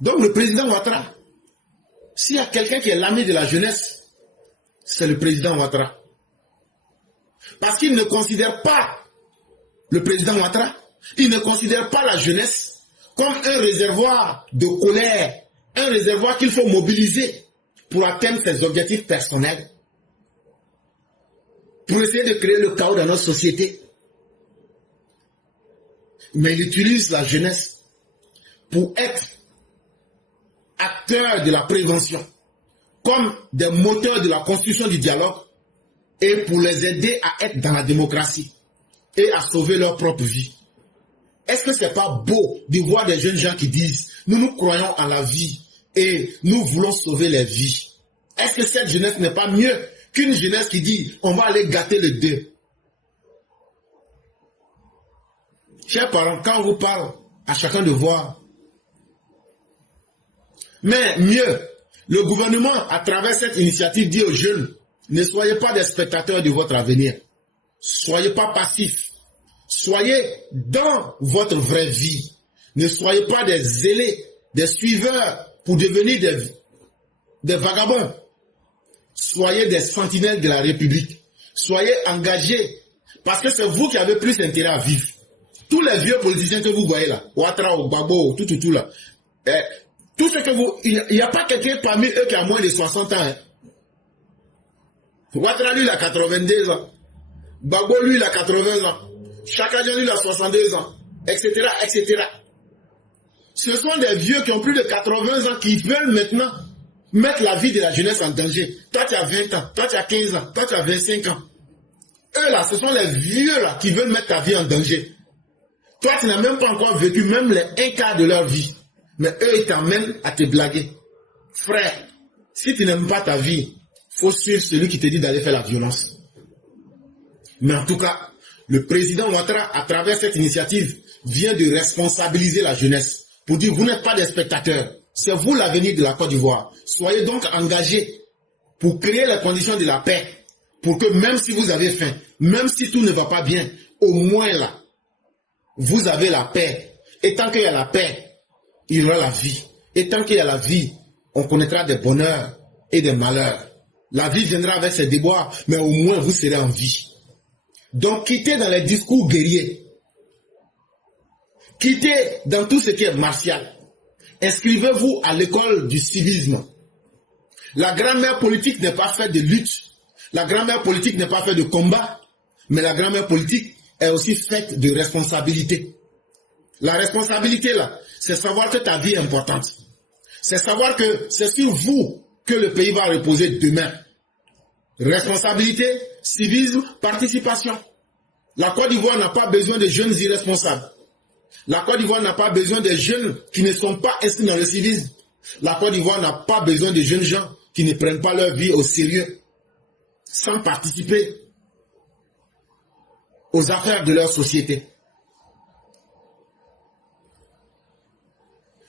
Donc le président Ouattara, s'il y a quelqu'un qui est l'ami de la jeunesse, c'est le président Ouattara. Parce qu'il ne considère pas le président Ouattara, il ne considère pas la jeunesse comme un réservoir de colère, un réservoir qu'il faut mobiliser pour atteindre ses objectifs personnels, pour essayer de créer le chaos dans notre société. Mais il utilise la jeunesse pour être acteurs de la prévention, comme des moteurs de la construction du dialogue, et pour les aider à être dans la démocratie et à sauver leur propre vie. Est-ce que ce n'est pas beau de voir des jeunes gens qui disent « Nous croyons en la vie et nous voulons sauver les vies ». Est-ce que cette jeunesse n'est pas mieux qu'une jeunesse qui dit « On va aller gâter les deux ». Chers parents, quand on vous parle, à chacun de voir. Mais mieux, le gouvernement, à travers cette initiative, dit aux jeunes, ne soyez pas des spectateurs de votre avenir. Soyez pas passifs. Soyez dans votre vraie vie. Ne soyez pas des zélés, des suiveurs pour devenir des vagabonds. Soyez des sentinelles de la République. Soyez engagés. Parce que c'est vous qui avez plus intérêt à vivre. Tous les vieux politiciens que vous voyez là, Ouattara, Gbagbo, tout là, tout ce que vous... Il n'y a pas quelqu'un parmi eux qui a moins de 60 ans. Hein. Ouattara, lui, il a 82 ans. Gbagbo, lui, il a 80 ans. Chakadjan, lui, il a 62 ans. Etc., etc. Ce sont des vieux qui ont plus de 80 ans qui veulent maintenant mettre la vie de la jeunesse en danger. Toi, tu as 20 ans. Toi, tu as 15 ans. Toi, tu as 25 ans. Eux, là, ce sont les vieux, là, qui veulent mettre ta vie en danger. Toi, tu n'as même pas encore vécu même les un quart de leur vie. Mais eux, ils t'emmènent à te blaguer. Frère, si tu n'aimes pas ta vie, il faut suivre celui qui te dit d'aller faire la violence. Mais en tout cas, le président Ouattara, à travers cette initiative, vient de responsabiliser la jeunesse pour dire, vous n'êtes pas des spectateurs. C'est vous l'avenir de la Côte d'Ivoire. Soyez donc engagés pour créer les conditions de la paix. Pour que même si vous avez faim, même si tout ne va pas bien, au moins là, vous avez la paix. Et tant qu'il y a la paix, il y aura la vie. Et tant qu'il y a la vie, on connaîtra des bonheurs et des malheurs. La vie viendra avec ses déboires, mais au moins vous serez en vie. Donc quittez dans les discours guerriers. Quittez dans tout ce qui est martial. Inscrivez-vous à l'école du civisme. La grammaire politique n'est pas faite de lutte. La grammaire politique n'est pas faite de combat. Mais la grammaire politique est aussi faite de responsabilité. La responsabilité là, c'est savoir que ta vie est importante. C'est savoir que c'est sur vous que le pays va reposer demain. Responsabilité, civisme, participation. La Côte d'Ivoire n'a pas besoin de jeunes irresponsables. La Côte d'Ivoire n'a pas besoin de jeunes qui ne sont pas inscrits dans le civisme. La Côte d'Ivoire n'a pas besoin de jeunes gens qui ne prennent pas leur vie au sérieux, sans participer aux affaires de leur société.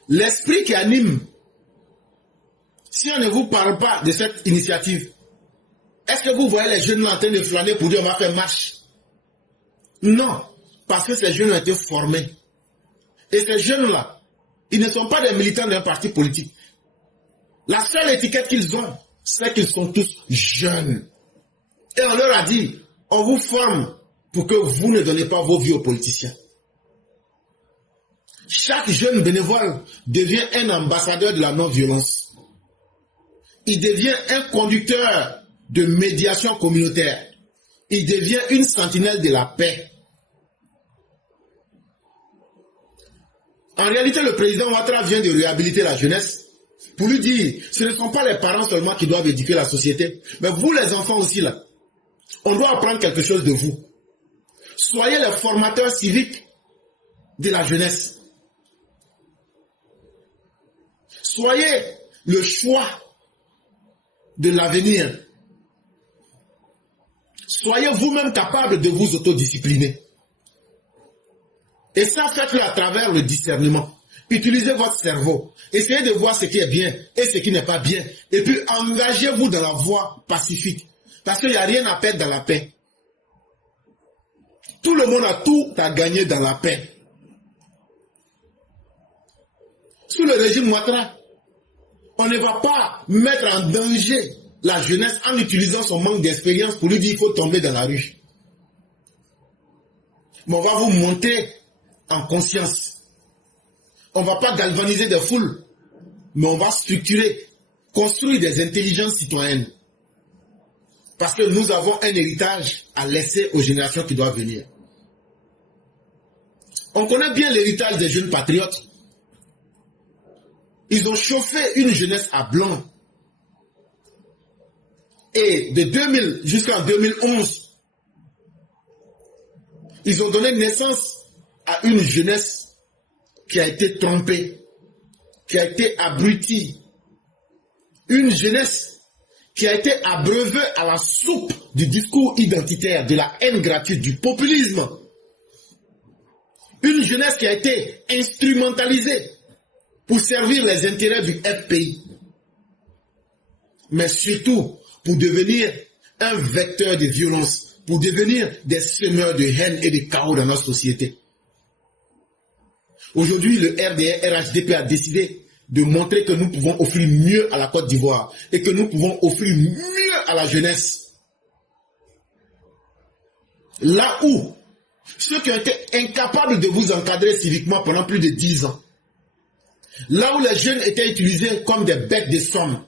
L'esprit qui anime, si on ne vous parle pas de cette initiative, est-ce que vous voyez les jeunes là en train de flâner pour dire on va faire marche? Non, parce que ces jeunes ont été formés. Et ces jeunes-là, ils ne sont pas des militants d'un parti politique. La seule étiquette qu'ils ont, c'est qu'ils sont tous jeunes. Et on leur a dit, on vous forme pour que vous ne donnez pas vos vies aux politiciens. Chaque jeune bénévole devient un ambassadeur de la non-violence. Il devient un conducteur de médiation communautaire. Il devient une sentinelle de la paix. En réalité, le président Ouattara vient de réhabiliter la jeunesse pour lui dire, ce ne sont pas les parents seulement qui doivent éduquer la société, mais vous les enfants aussi là. On doit apprendre quelque chose de vous. Soyez les formateurs civiques de la jeunesse. Soyez le choix de l'avenir. Soyez vous-même capable de vous autodiscipliner. Et ça, faites-le à travers le discernement. Utilisez votre cerveau. Essayez de voir ce qui est bien et ce qui n'est pas bien. Et puis, engagez-vous dans la voie pacifique. Parce qu'il n'y a rien à perdre dans la paix. Tout le monde a tout à gagner dans la paix. Sous le régime Ouattara, on ne va pas mettre en danger la jeunesse en utilisant son manque d'expérience pour lui dire qu'il faut tomber dans la rue. Mais on va vous monter en conscience. On ne va pas galvaniser des foules, mais on va structurer, construire des intelligences citoyennes. Parce que nous avons un héritage à laisser aux générations qui doivent venir. On connaît bien l'héritage des jeunes patriotes. Ils ont chauffé une jeunesse à blanc. Et de 2000 jusqu'en 2011, ils ont donné naissance à une jeunesse qui a été trompée, qui a été abrutie. Une jeunesse qui a été abreuvée à la soupe du discours identitaire, de la haine gratuite, du populisme. Une jeunesse qui a été instrumentalisée pour servir les intérêts du FPI. Mais surtout pour devenir un vecteur de violence, pour devenir des semeurs de haine et de chaos dans notre société. Aujourd'hui, le RDR-RHDP a décidé de montrer que nous pouvons offrir mieux à la Côte d'Ivoire et que nous pouvons offrir mieux à la jeunesse. Là où ceux qui ont été incapables de vous encadrer civiquement pendant plus de 10 ans, là où les jeunes étaient utilisés comme des bêtes de somme,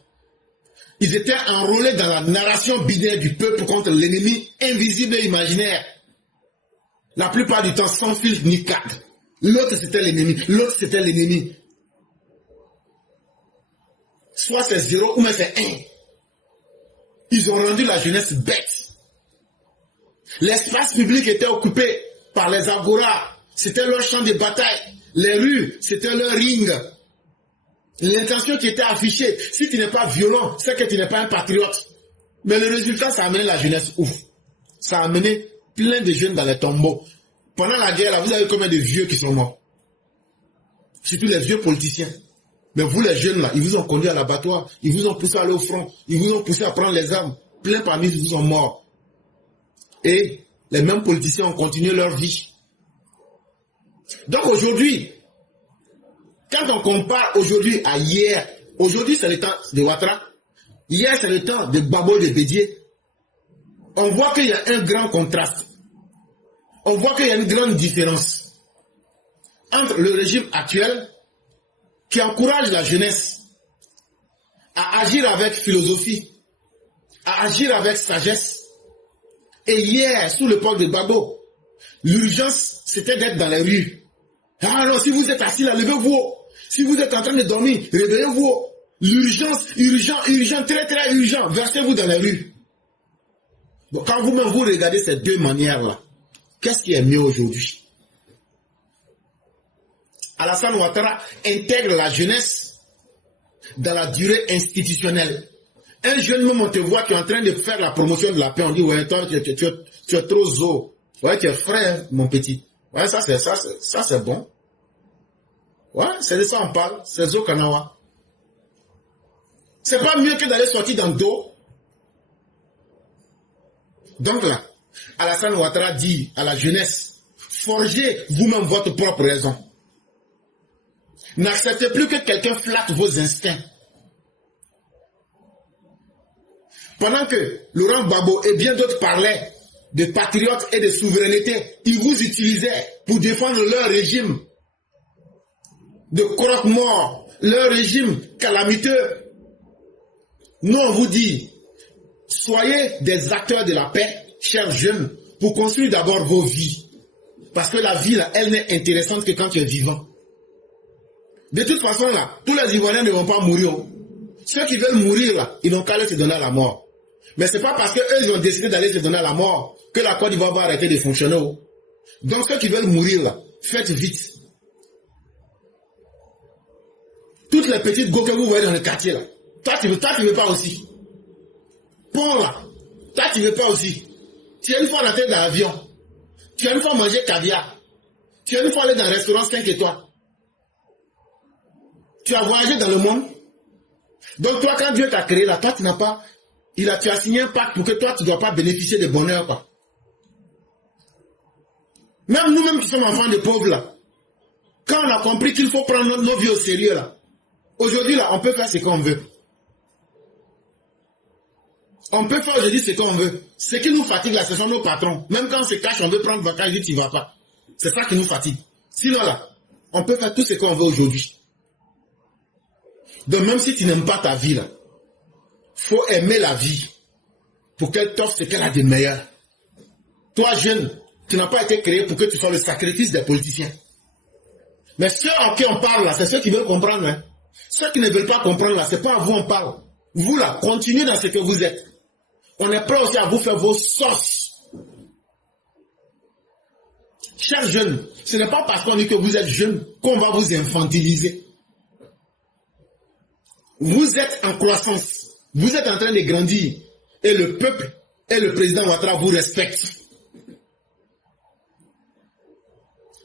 ils étaient enrôlés dans la narration binaire du peuple contre l'ennemi invisible et imaginaire. La plupart du temps sans filtre ni cadre. L'autre c'était l'ennemi, l'autre c'était l'ennemi. Soit c'est 0 ou même c'est 1. Ils ont rendu la jeunesse bête. L'espace public était occupé par les agoras. C'était leur champ de bataille. Les rues, c'était leur ring. L'intention qui était affichée, si tu n'es pas violent, c'est que tu n'es pas un patriote. Mais le résultat, ça a amené la jeunesse ouf. Ça a amené plein de jeunes dans les tombeaux. Pendant la guerre, là, vous avez combien de vieux qui sont morts? Surtout les vieux politiciens. Mais vous, les jeunes, là, ils vous ont conduit à l'abattoir. Ils vous ont poussé à aller au front. Ils vous ont poussé à prendre les armes. Plein parmi vous sont morts. Et les mêmes politiciens ont continué leur vie. Donc aujourd'hui, quand on compare aujourd'hui à hier, aujourd'hui c'est le temps de Ouattara, hier c'est le temps de Babo de Bédié, on voit qu'il y a un grand contraste. On voit qu'il y a une grande différence entre le régime actuel qui encourage la jeunesse à agir avec philosophie, à agir avec sagesse. Et hier, sous l'époque de Babo, l'urgence c'était d'être dans les rues. Ah non, si vous êtes assis là, levez-vous. Si vous êtes en train de dormir, réveillez-vous. L'urgence, urgent, très très urgent, versez-vous dans les rues. Bon, quand vous-même vous regardez ces deux manières-là, qu'est-ce qui est mieux aujourd'hui? Alassane Ouattara intègre la jeunesse dans la durée institutionnelle. Un jeune même, on te voit qui est en train de faire la promotion de la paix. On dit, ouais, toi, tu es trop zo. Ouais, tu es frais, mon petit. Ouais, ça c'est bon. Ouais, c'est de ça on parle. C'est zo Kanawa. C'est pas mieux que d'aller sortir dans le dos. Donc là, Alassane Ouattara dit à la jeunesse, forgez vous-même votre propre raison. N'acceptez plus que quelqu'un flatte vos instincts. Pendant que Laurent Gbagbo et bien d'autres parlaient de patriotes et de souveraineté, ils vous utilisaient pour défendre leur régime de croque-mort, leur régime calamiteux. Nous, on vous dit, soyez des acteurs de la paix, chers jeunes, pour construire d'abord vos vies. Parce que la vie, là, elle n'est intéressante que quand tu es vivant. De toute façon, là, tous les Ivoiriens ne vont pas mourir. Ceux qui veulent mourir, là, ils n'ont qu'à aller se donner à la mort. Mais ce n'est pas parce qu'eux, ils ont décidé d'aller se donner à la mort que la Côte d'Ivoire va arrêter de fonctionner. Donc, ceux qui veulent mourir, là, faites vite. Toutes les petites go que vous voyez dans le quartier, là, toi, tu veux pas aussi. Bon, là, toi, tu veux pas aussi. Tu as une fois rentré dans l'avion. Tu as une fois mangé caviar. Tu as une fois allé dans un restaurant 5 étoiles. Tu as voyagé dans le monde. Donc toi, quand Dieu t'a créé là, toi, tu n'as pas... tu as signé un pacte pour que toi, tu ne dois pas bénéficier de bonheur, quoi. Même nous-mêmes qui sommes enfants de pauvres, là, quand on a compris qu'il faut prendre nos vies au sérieux, là, aujourd'hui, là, on peut faire ce qu'on veut. On peut faire aujourd'hui ce qu'on veut. Ce qui nous fatigue, là, ce sont nos patrons. Même quand on se cache, on veut prendre vacances, ils disent, tu ne vas pas. C'est ça qui nous fatigue. Sinon, là, on peut faire tout ce qu'on veut aujourd'hui. Donc, même si tu n'aimes pas ta vie, là, faut aimer la vie pour qu'elle t'offre ce qu'elle a de meilleur. Toi, jeune, tu n'as pas été créé pour que tu sois le sacrifice des politiciens. Mais ceux en qui on parle, là, c'est ceux qui veulent comprendre. Hein. Ceux qui ne veulent pas comprendre, là, c'est pas à vous on parle. Vous, là, continuez dans ce que vous êtes. On est prêt aussi à vous faire vos sauces. Chers jeunes, ce n'est pas parce qu'on dit que vous êtes jeunes qu'on va vous infantiliser. Vous êtes en croissance. Vous êtes en train de grandir. Et le peuple et le président Ouattara vous respectent.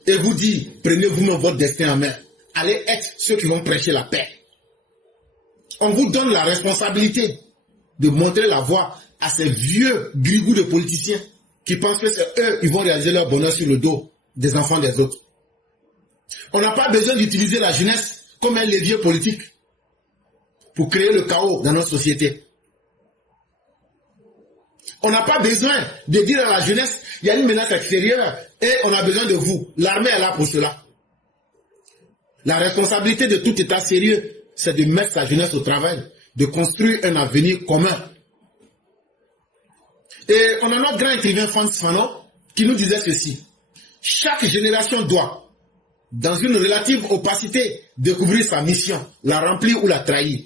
Et vous dit, prenez vous-même votre destin en main. Allez être ceux qui vont prêcher la paix. On vous donne la responsabilité de montrer la voie à ces vieux grigous de politiciens qui pensent que c'est eux qui vont réaliser leur bonheur sur le dos des enfants des autres. On n'a pas besoin d'utiliser la jeunesse comme un levier politique pour créer le chaos dans notre société. On n'a pas besoin de dire à la jeunesse, il y a une menace extérieure et on a besoin de vous. L'armée est là pour cela. La responsabilité de tout État sérieux, c'est de mettre sa jeunesse au travail, de construire un avenir commun. Et on a notre grand écrivain Frantz Fanon qui nous disait ceci. Chaque génération doit, dans une relative opacité, découvrir sa mission, la remplir ou la trahir.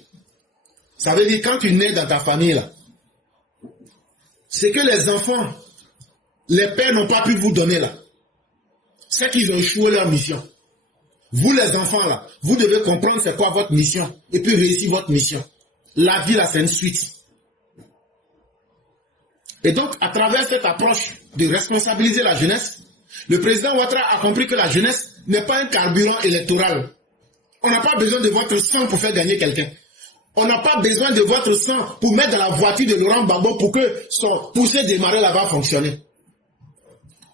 Ça veut dire quand tu nais dans ta famille, là, c'est que les enfants, les pères n'ont pas pu vous donner là. C'est qu'ils ont échoué leur mission. Vous les enfants là, vous devez comprendre c'est quoi votre mission et puis réussir votre mission. La vie là, c'est une suite. Et donc, à travers cette approche de responsabiliser la jeunesse, le président Ouattara a compris que la jeunesse n'est pas un carburant électoral. On n'a pas besoin de votre sang pour faire gagner quelqu'un. On n'a pas besoin de votre sang pour mettre dans la voiture de Laurent Gbagbo pour que son poussé démarrer là-bas fonctionne.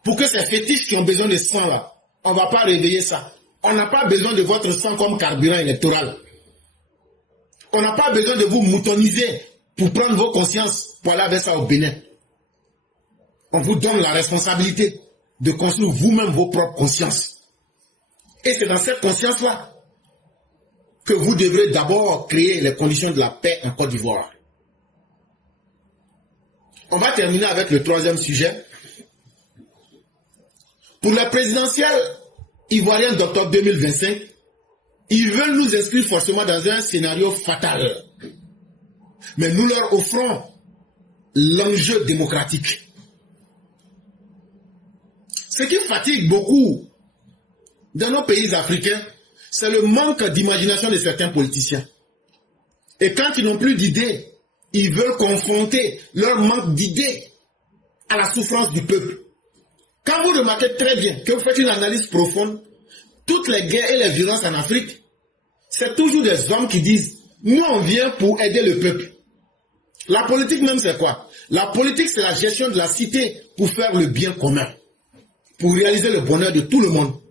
Pour que ces fétiches qui ont besoin de sang là, on ne va pas réveiller ça. On n'a pas besoin de votre sang comme carburant électoral. On n'a pas besoin de vous moutoniser pour prendre vos consciences pour aller avec ça au Bénin. On vous donne la responsabilité de construire vous-même vos propres consciences. Et c'est dans cette conscience-là que vous devrez d'abord créer les conditions de la paix en Côte d'Ivoire. On va terminer avec le troisième sujet. Pour la présidentielle ivoirienne d'octobre 2025, ils veulent nous inscrire forcément dans un scénario fatal. Mais nous leur offrons l'enjeu démocratique. Ce qui fatigue beaucoup dans nos pays africains, c'est le manque d'imagination de certains politiciens. Et quand ils n'ont plus d'idées, ils veulent confronter leur manque d'idées à la souffrance du peuple. Quand vous remarquez très bien que vous faites une analyse profonde, toutes les guerres et les violences en Afrique, c'est toujours des hommes qui disent « Nous, on vient pour aider le peuple. La politique même, c'est quoi? La politique, c'est la gestion de la cité pour faire le bien commun, pour réaliser le bonheur de tout le monde.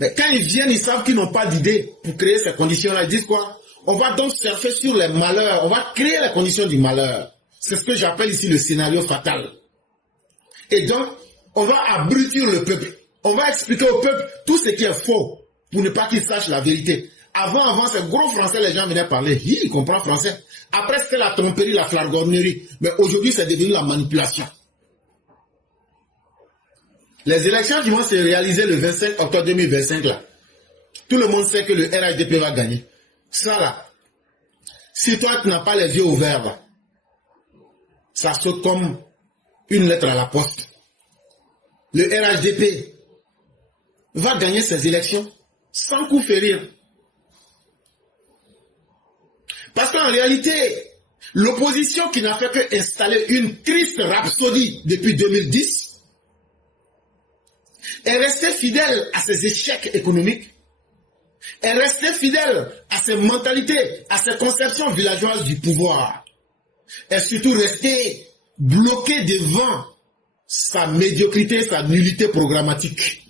Mais quand ils viennent, ils savent qu'ils n'ont pas d'idée pour créer ces conditions-là. Ils disent quoi? On va donc surfer sur les malheurs, on va créer les conditions du malheur. C'est ce que j'appelle ici le scénario fatal. Et donc, on va abrutir le peuple. On va expliquer au peuple tout ce qui est faux pour ne pas qu'il sache la vérité. Avant, c'est gros français, les gens venaient parler. Ils comprennent français. Après, c'était la tromperie, la flagornerie. Mais aujourd'hui, c'est devenu la manipulation. Les élections qui vont se réaliser le 25 octobre 2025, là, tout le monde sait que le RHDP va gagner. Ça, là, si toi, tu n'as pas les yeux ouverts, là, ça saute comme une lettre à la poste. Le RHDP va gagner ces élections sans coup férir. Parce qu'en réalité, l'opposition qui n'a fait que installer une triste rhapsodie depuis 2010 est restée fidèle à ses échecs économiques, est restée fidèle à ses mentalités, à ses conceptions villageoises du pouvoir, est surtout restée bloquée devant sa médiocrité, sa nullité programmatique.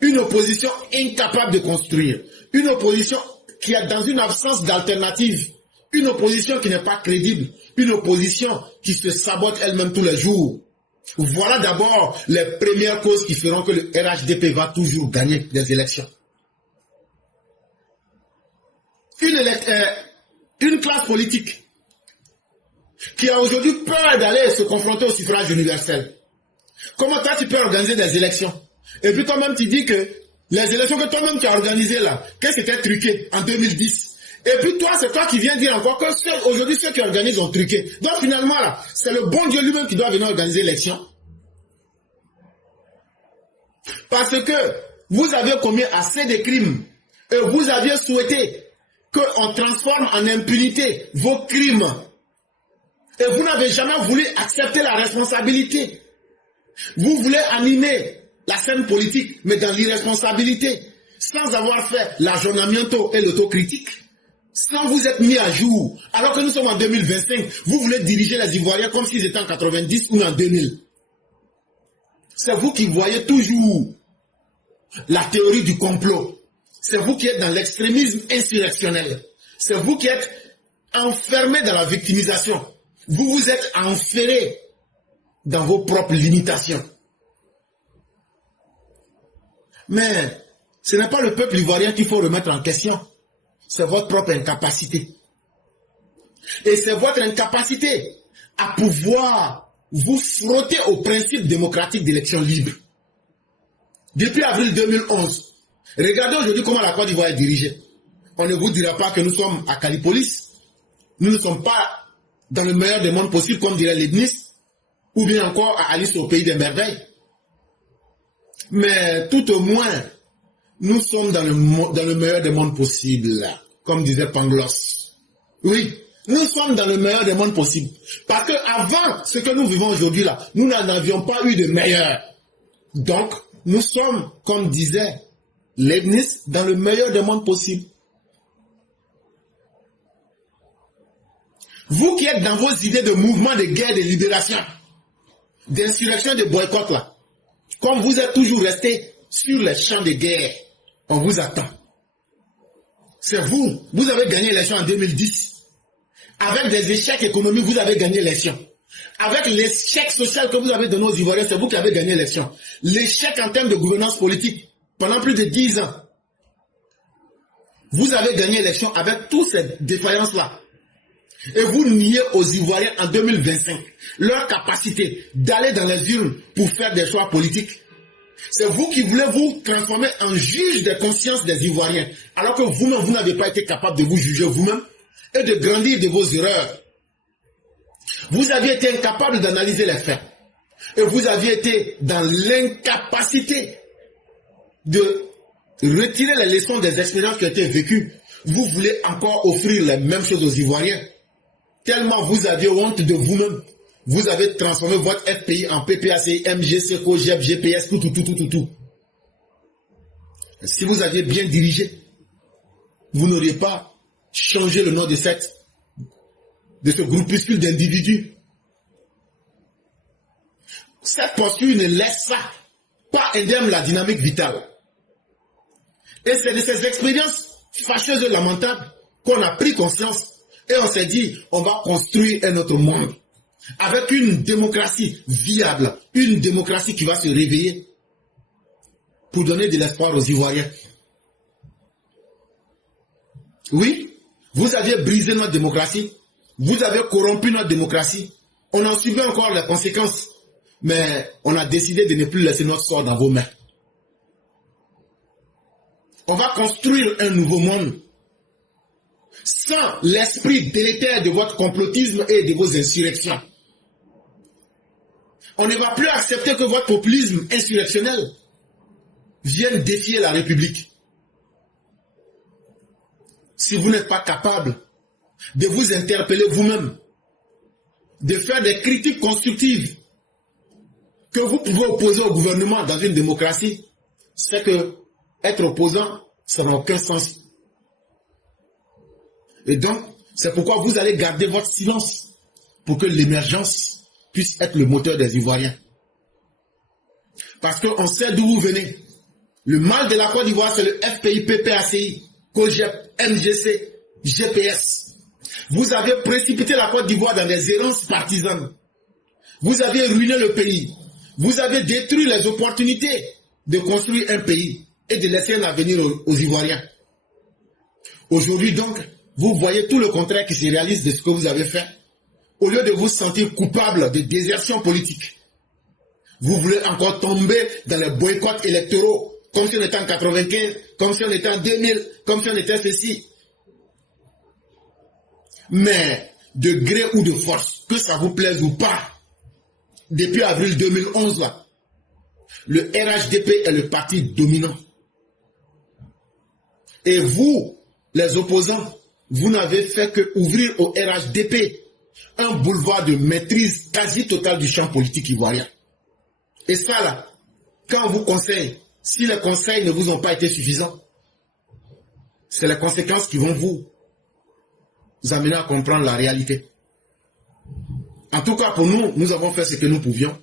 Une opposition incapable de construire, une opposition qui est dans une absence d'alternative, une opposition qui n'est pas crédible, une opposition qui se sabote elle-même tous les jours. Voilà d'abord les premières causes qui feront que le RHDP va toujours gagner des élections. Une classe politique qui a aujourd'hui peur d'aller se confronter au suffrage universel. Comment toi tu peux organiser des élections? Et puis toi-même tu dis que les élections que toi-même tu as organisées là, qu'est-ce qui était truqué en 2010? Et puis toi, c'est toi qui viens dire encore que aujourd'hui ceux qui organisent ont truqué. Donc finalement là, c'est le bon Dieu lui-même qui doit venir organiser l'élection. Parce que vous avez commis assez de crimes et vous aviez souhaité qu'on transforme en impunité vos crimes. Et vous n'avez jamais voulu accepter la responsabilité. Vous voulez animer la scène politique, mais dans l'irresponsabilité, sans avoir fait l'ajournamiento et l'autocritique, sans vous être mis à jour, alors que nous sommes en 2025, vous voulez diriger les Ivoiriens comme s'ils étaient en 90 ou en 2000. C'est vous qui voyez toujours la théorie du complot. C'est vous qui êtes dans l'extrémisme insurrectionnel. C'est vous qui êtes enfermés dans la victimisation. Vous vous êtes enferrés dans vos propres limitations. Mais ce n'est pas le peuple ivoirien qu'il faut remettre en question. C'est votre propre incapacité. Et c'est votre incapacité à pouvoir vous frotter au principe démocratique d'élection libre. Depuis avril 2011, regardez aujourd'hui comment la Côte d'Ivoire est dirigée. On ne vous dira pas que nous sommes à Calipolis. Nous ne sommes pas dans le meilleur des mondes possibles, comme dirait Leibniz, ou bien encore à Alice au pays des merveilles. Mais tout au moins, nous sommes dans le meilleur des mondes possibles, comme disait Pangloss. Oui, nous sommes dans le meilleur des mondes possibles. Parce qu'avant ce que nous vivons aujourd'hui là, nous n'en avions pas eu de meilleur. Donc, nous sommes, comme disait Leibniz, dans le meilleur des mondes possibles. Vous qui êtes dans vos idées de mouvement de guerre, de libération, d'insurrection, de boycott là, comme vous êtes toujours resté sur les champs de guerre, on vous attend. C'est vous. Vous avez gagné l'élection en 2010. Avec des échecs économiques, vous avez gagné l'élection. Avec l'échec social que vous avez donné aux Ivoiriens, c'est vous qui avez gagné l'élection. L'échec en termes de gouvernance politique, pendant plus de 10 ans, vous avez gagné l'élection avec toutes ces défaillances-là. Et vous niez aux Ivoiriens en 2025 leur capacité d'aller dans les urnes pour faire des choix politiques. C'est vous qui voulez vous transformer en juge des consciences des Ivoiriens, alors que vous-même, vous n'avez pas été capable de vous juger vous-même et de grandir de vos erreurs. Vous aviez été incapable d'analyser les faits. Et vous aviez été dans l'incapacité de retirer les leçons des expériences qui ont été vécues. Vous voulez encore offrir les mêmes choses aux Ivoiriens. Tellement vous aviez honte de vous-même. Vous avez transformé votre FPI en PPACI, MG, SECO, GEP, GPS, tout. Si vous aviez bien dirigé, vous n'auriez pas changé le nom de cette de ce groupuscule d'individus. Cette posture ne laisse pas indemne la dynamique vitale. Et c'est de ces expériences fâcheuses et lamentables qu'on a pris conscience et on s'est dit, on va construire un autre monde avec une démocratie viable, une démocratie qui va se réveiller pour donner de l'espoir aux Ivoiriens. Oui, vous avez brisé notre démocratie, vous avez corrompu notre démocratie, on en subit encore les conséquences, mais on a décidé de ne plus laisser notre sort dans vos mains. On va construire un nouveau monde sans l'esprit délétère de votre complotisme et de vos insurrections. On ne va plus accepter que votre populisme insurrectionnel vienne défier la République. Si vous n'êtes pas capable de vous interpeller vous-même, de faire des critiques constructives que vous pouvez opposer au gouvernement dans une démocratie, c'est que être opposant, ça n'a aucun sens. Et donc, c'est pourquoi vous allez garder votre silence pour que l'émergence puisse être le moteur des Ivoiriens. Parce qu'on sait d'où vous venez. Le mal de la Côte d'Ivoire, c'est le FPI, PPACI, COGEP, MGC, GPS. Vous avez précipité la Côte d'Ivoire dans des errances partisanes. Vous avez ruiné le pays. Vous avez détruit les opportunités de construire un pays et de laisser un avenir aux Ivoiriens. Aujourd'hui donc, vous voyez tout le contraire qui se réalise de ce que vous avez fait. Au lieu de vous sentir coupable de désertion politique, vous voulez encore tomber dans les boycotts électoraux, comme si on était en 95, comme si on était en 2000, comme si on était ceci. Mais, de gré ou de force, que ça vous plaise ou pas, depuis avril 2011, là, le RHDP est le parti dominant. Et vous, les opposants, vous n'avez fait que ouvrir au RHDP un boulevard de maîtrise quasi totale du champ politique ivoirien. Et ça là, quand on vous conseille, si les conseils ne vous ont pas été suffisants, c'est les conséquences qui vont vous amener à comprendre la réalité. En tout cas pour nous, nous avons fait ce que nous pouvions.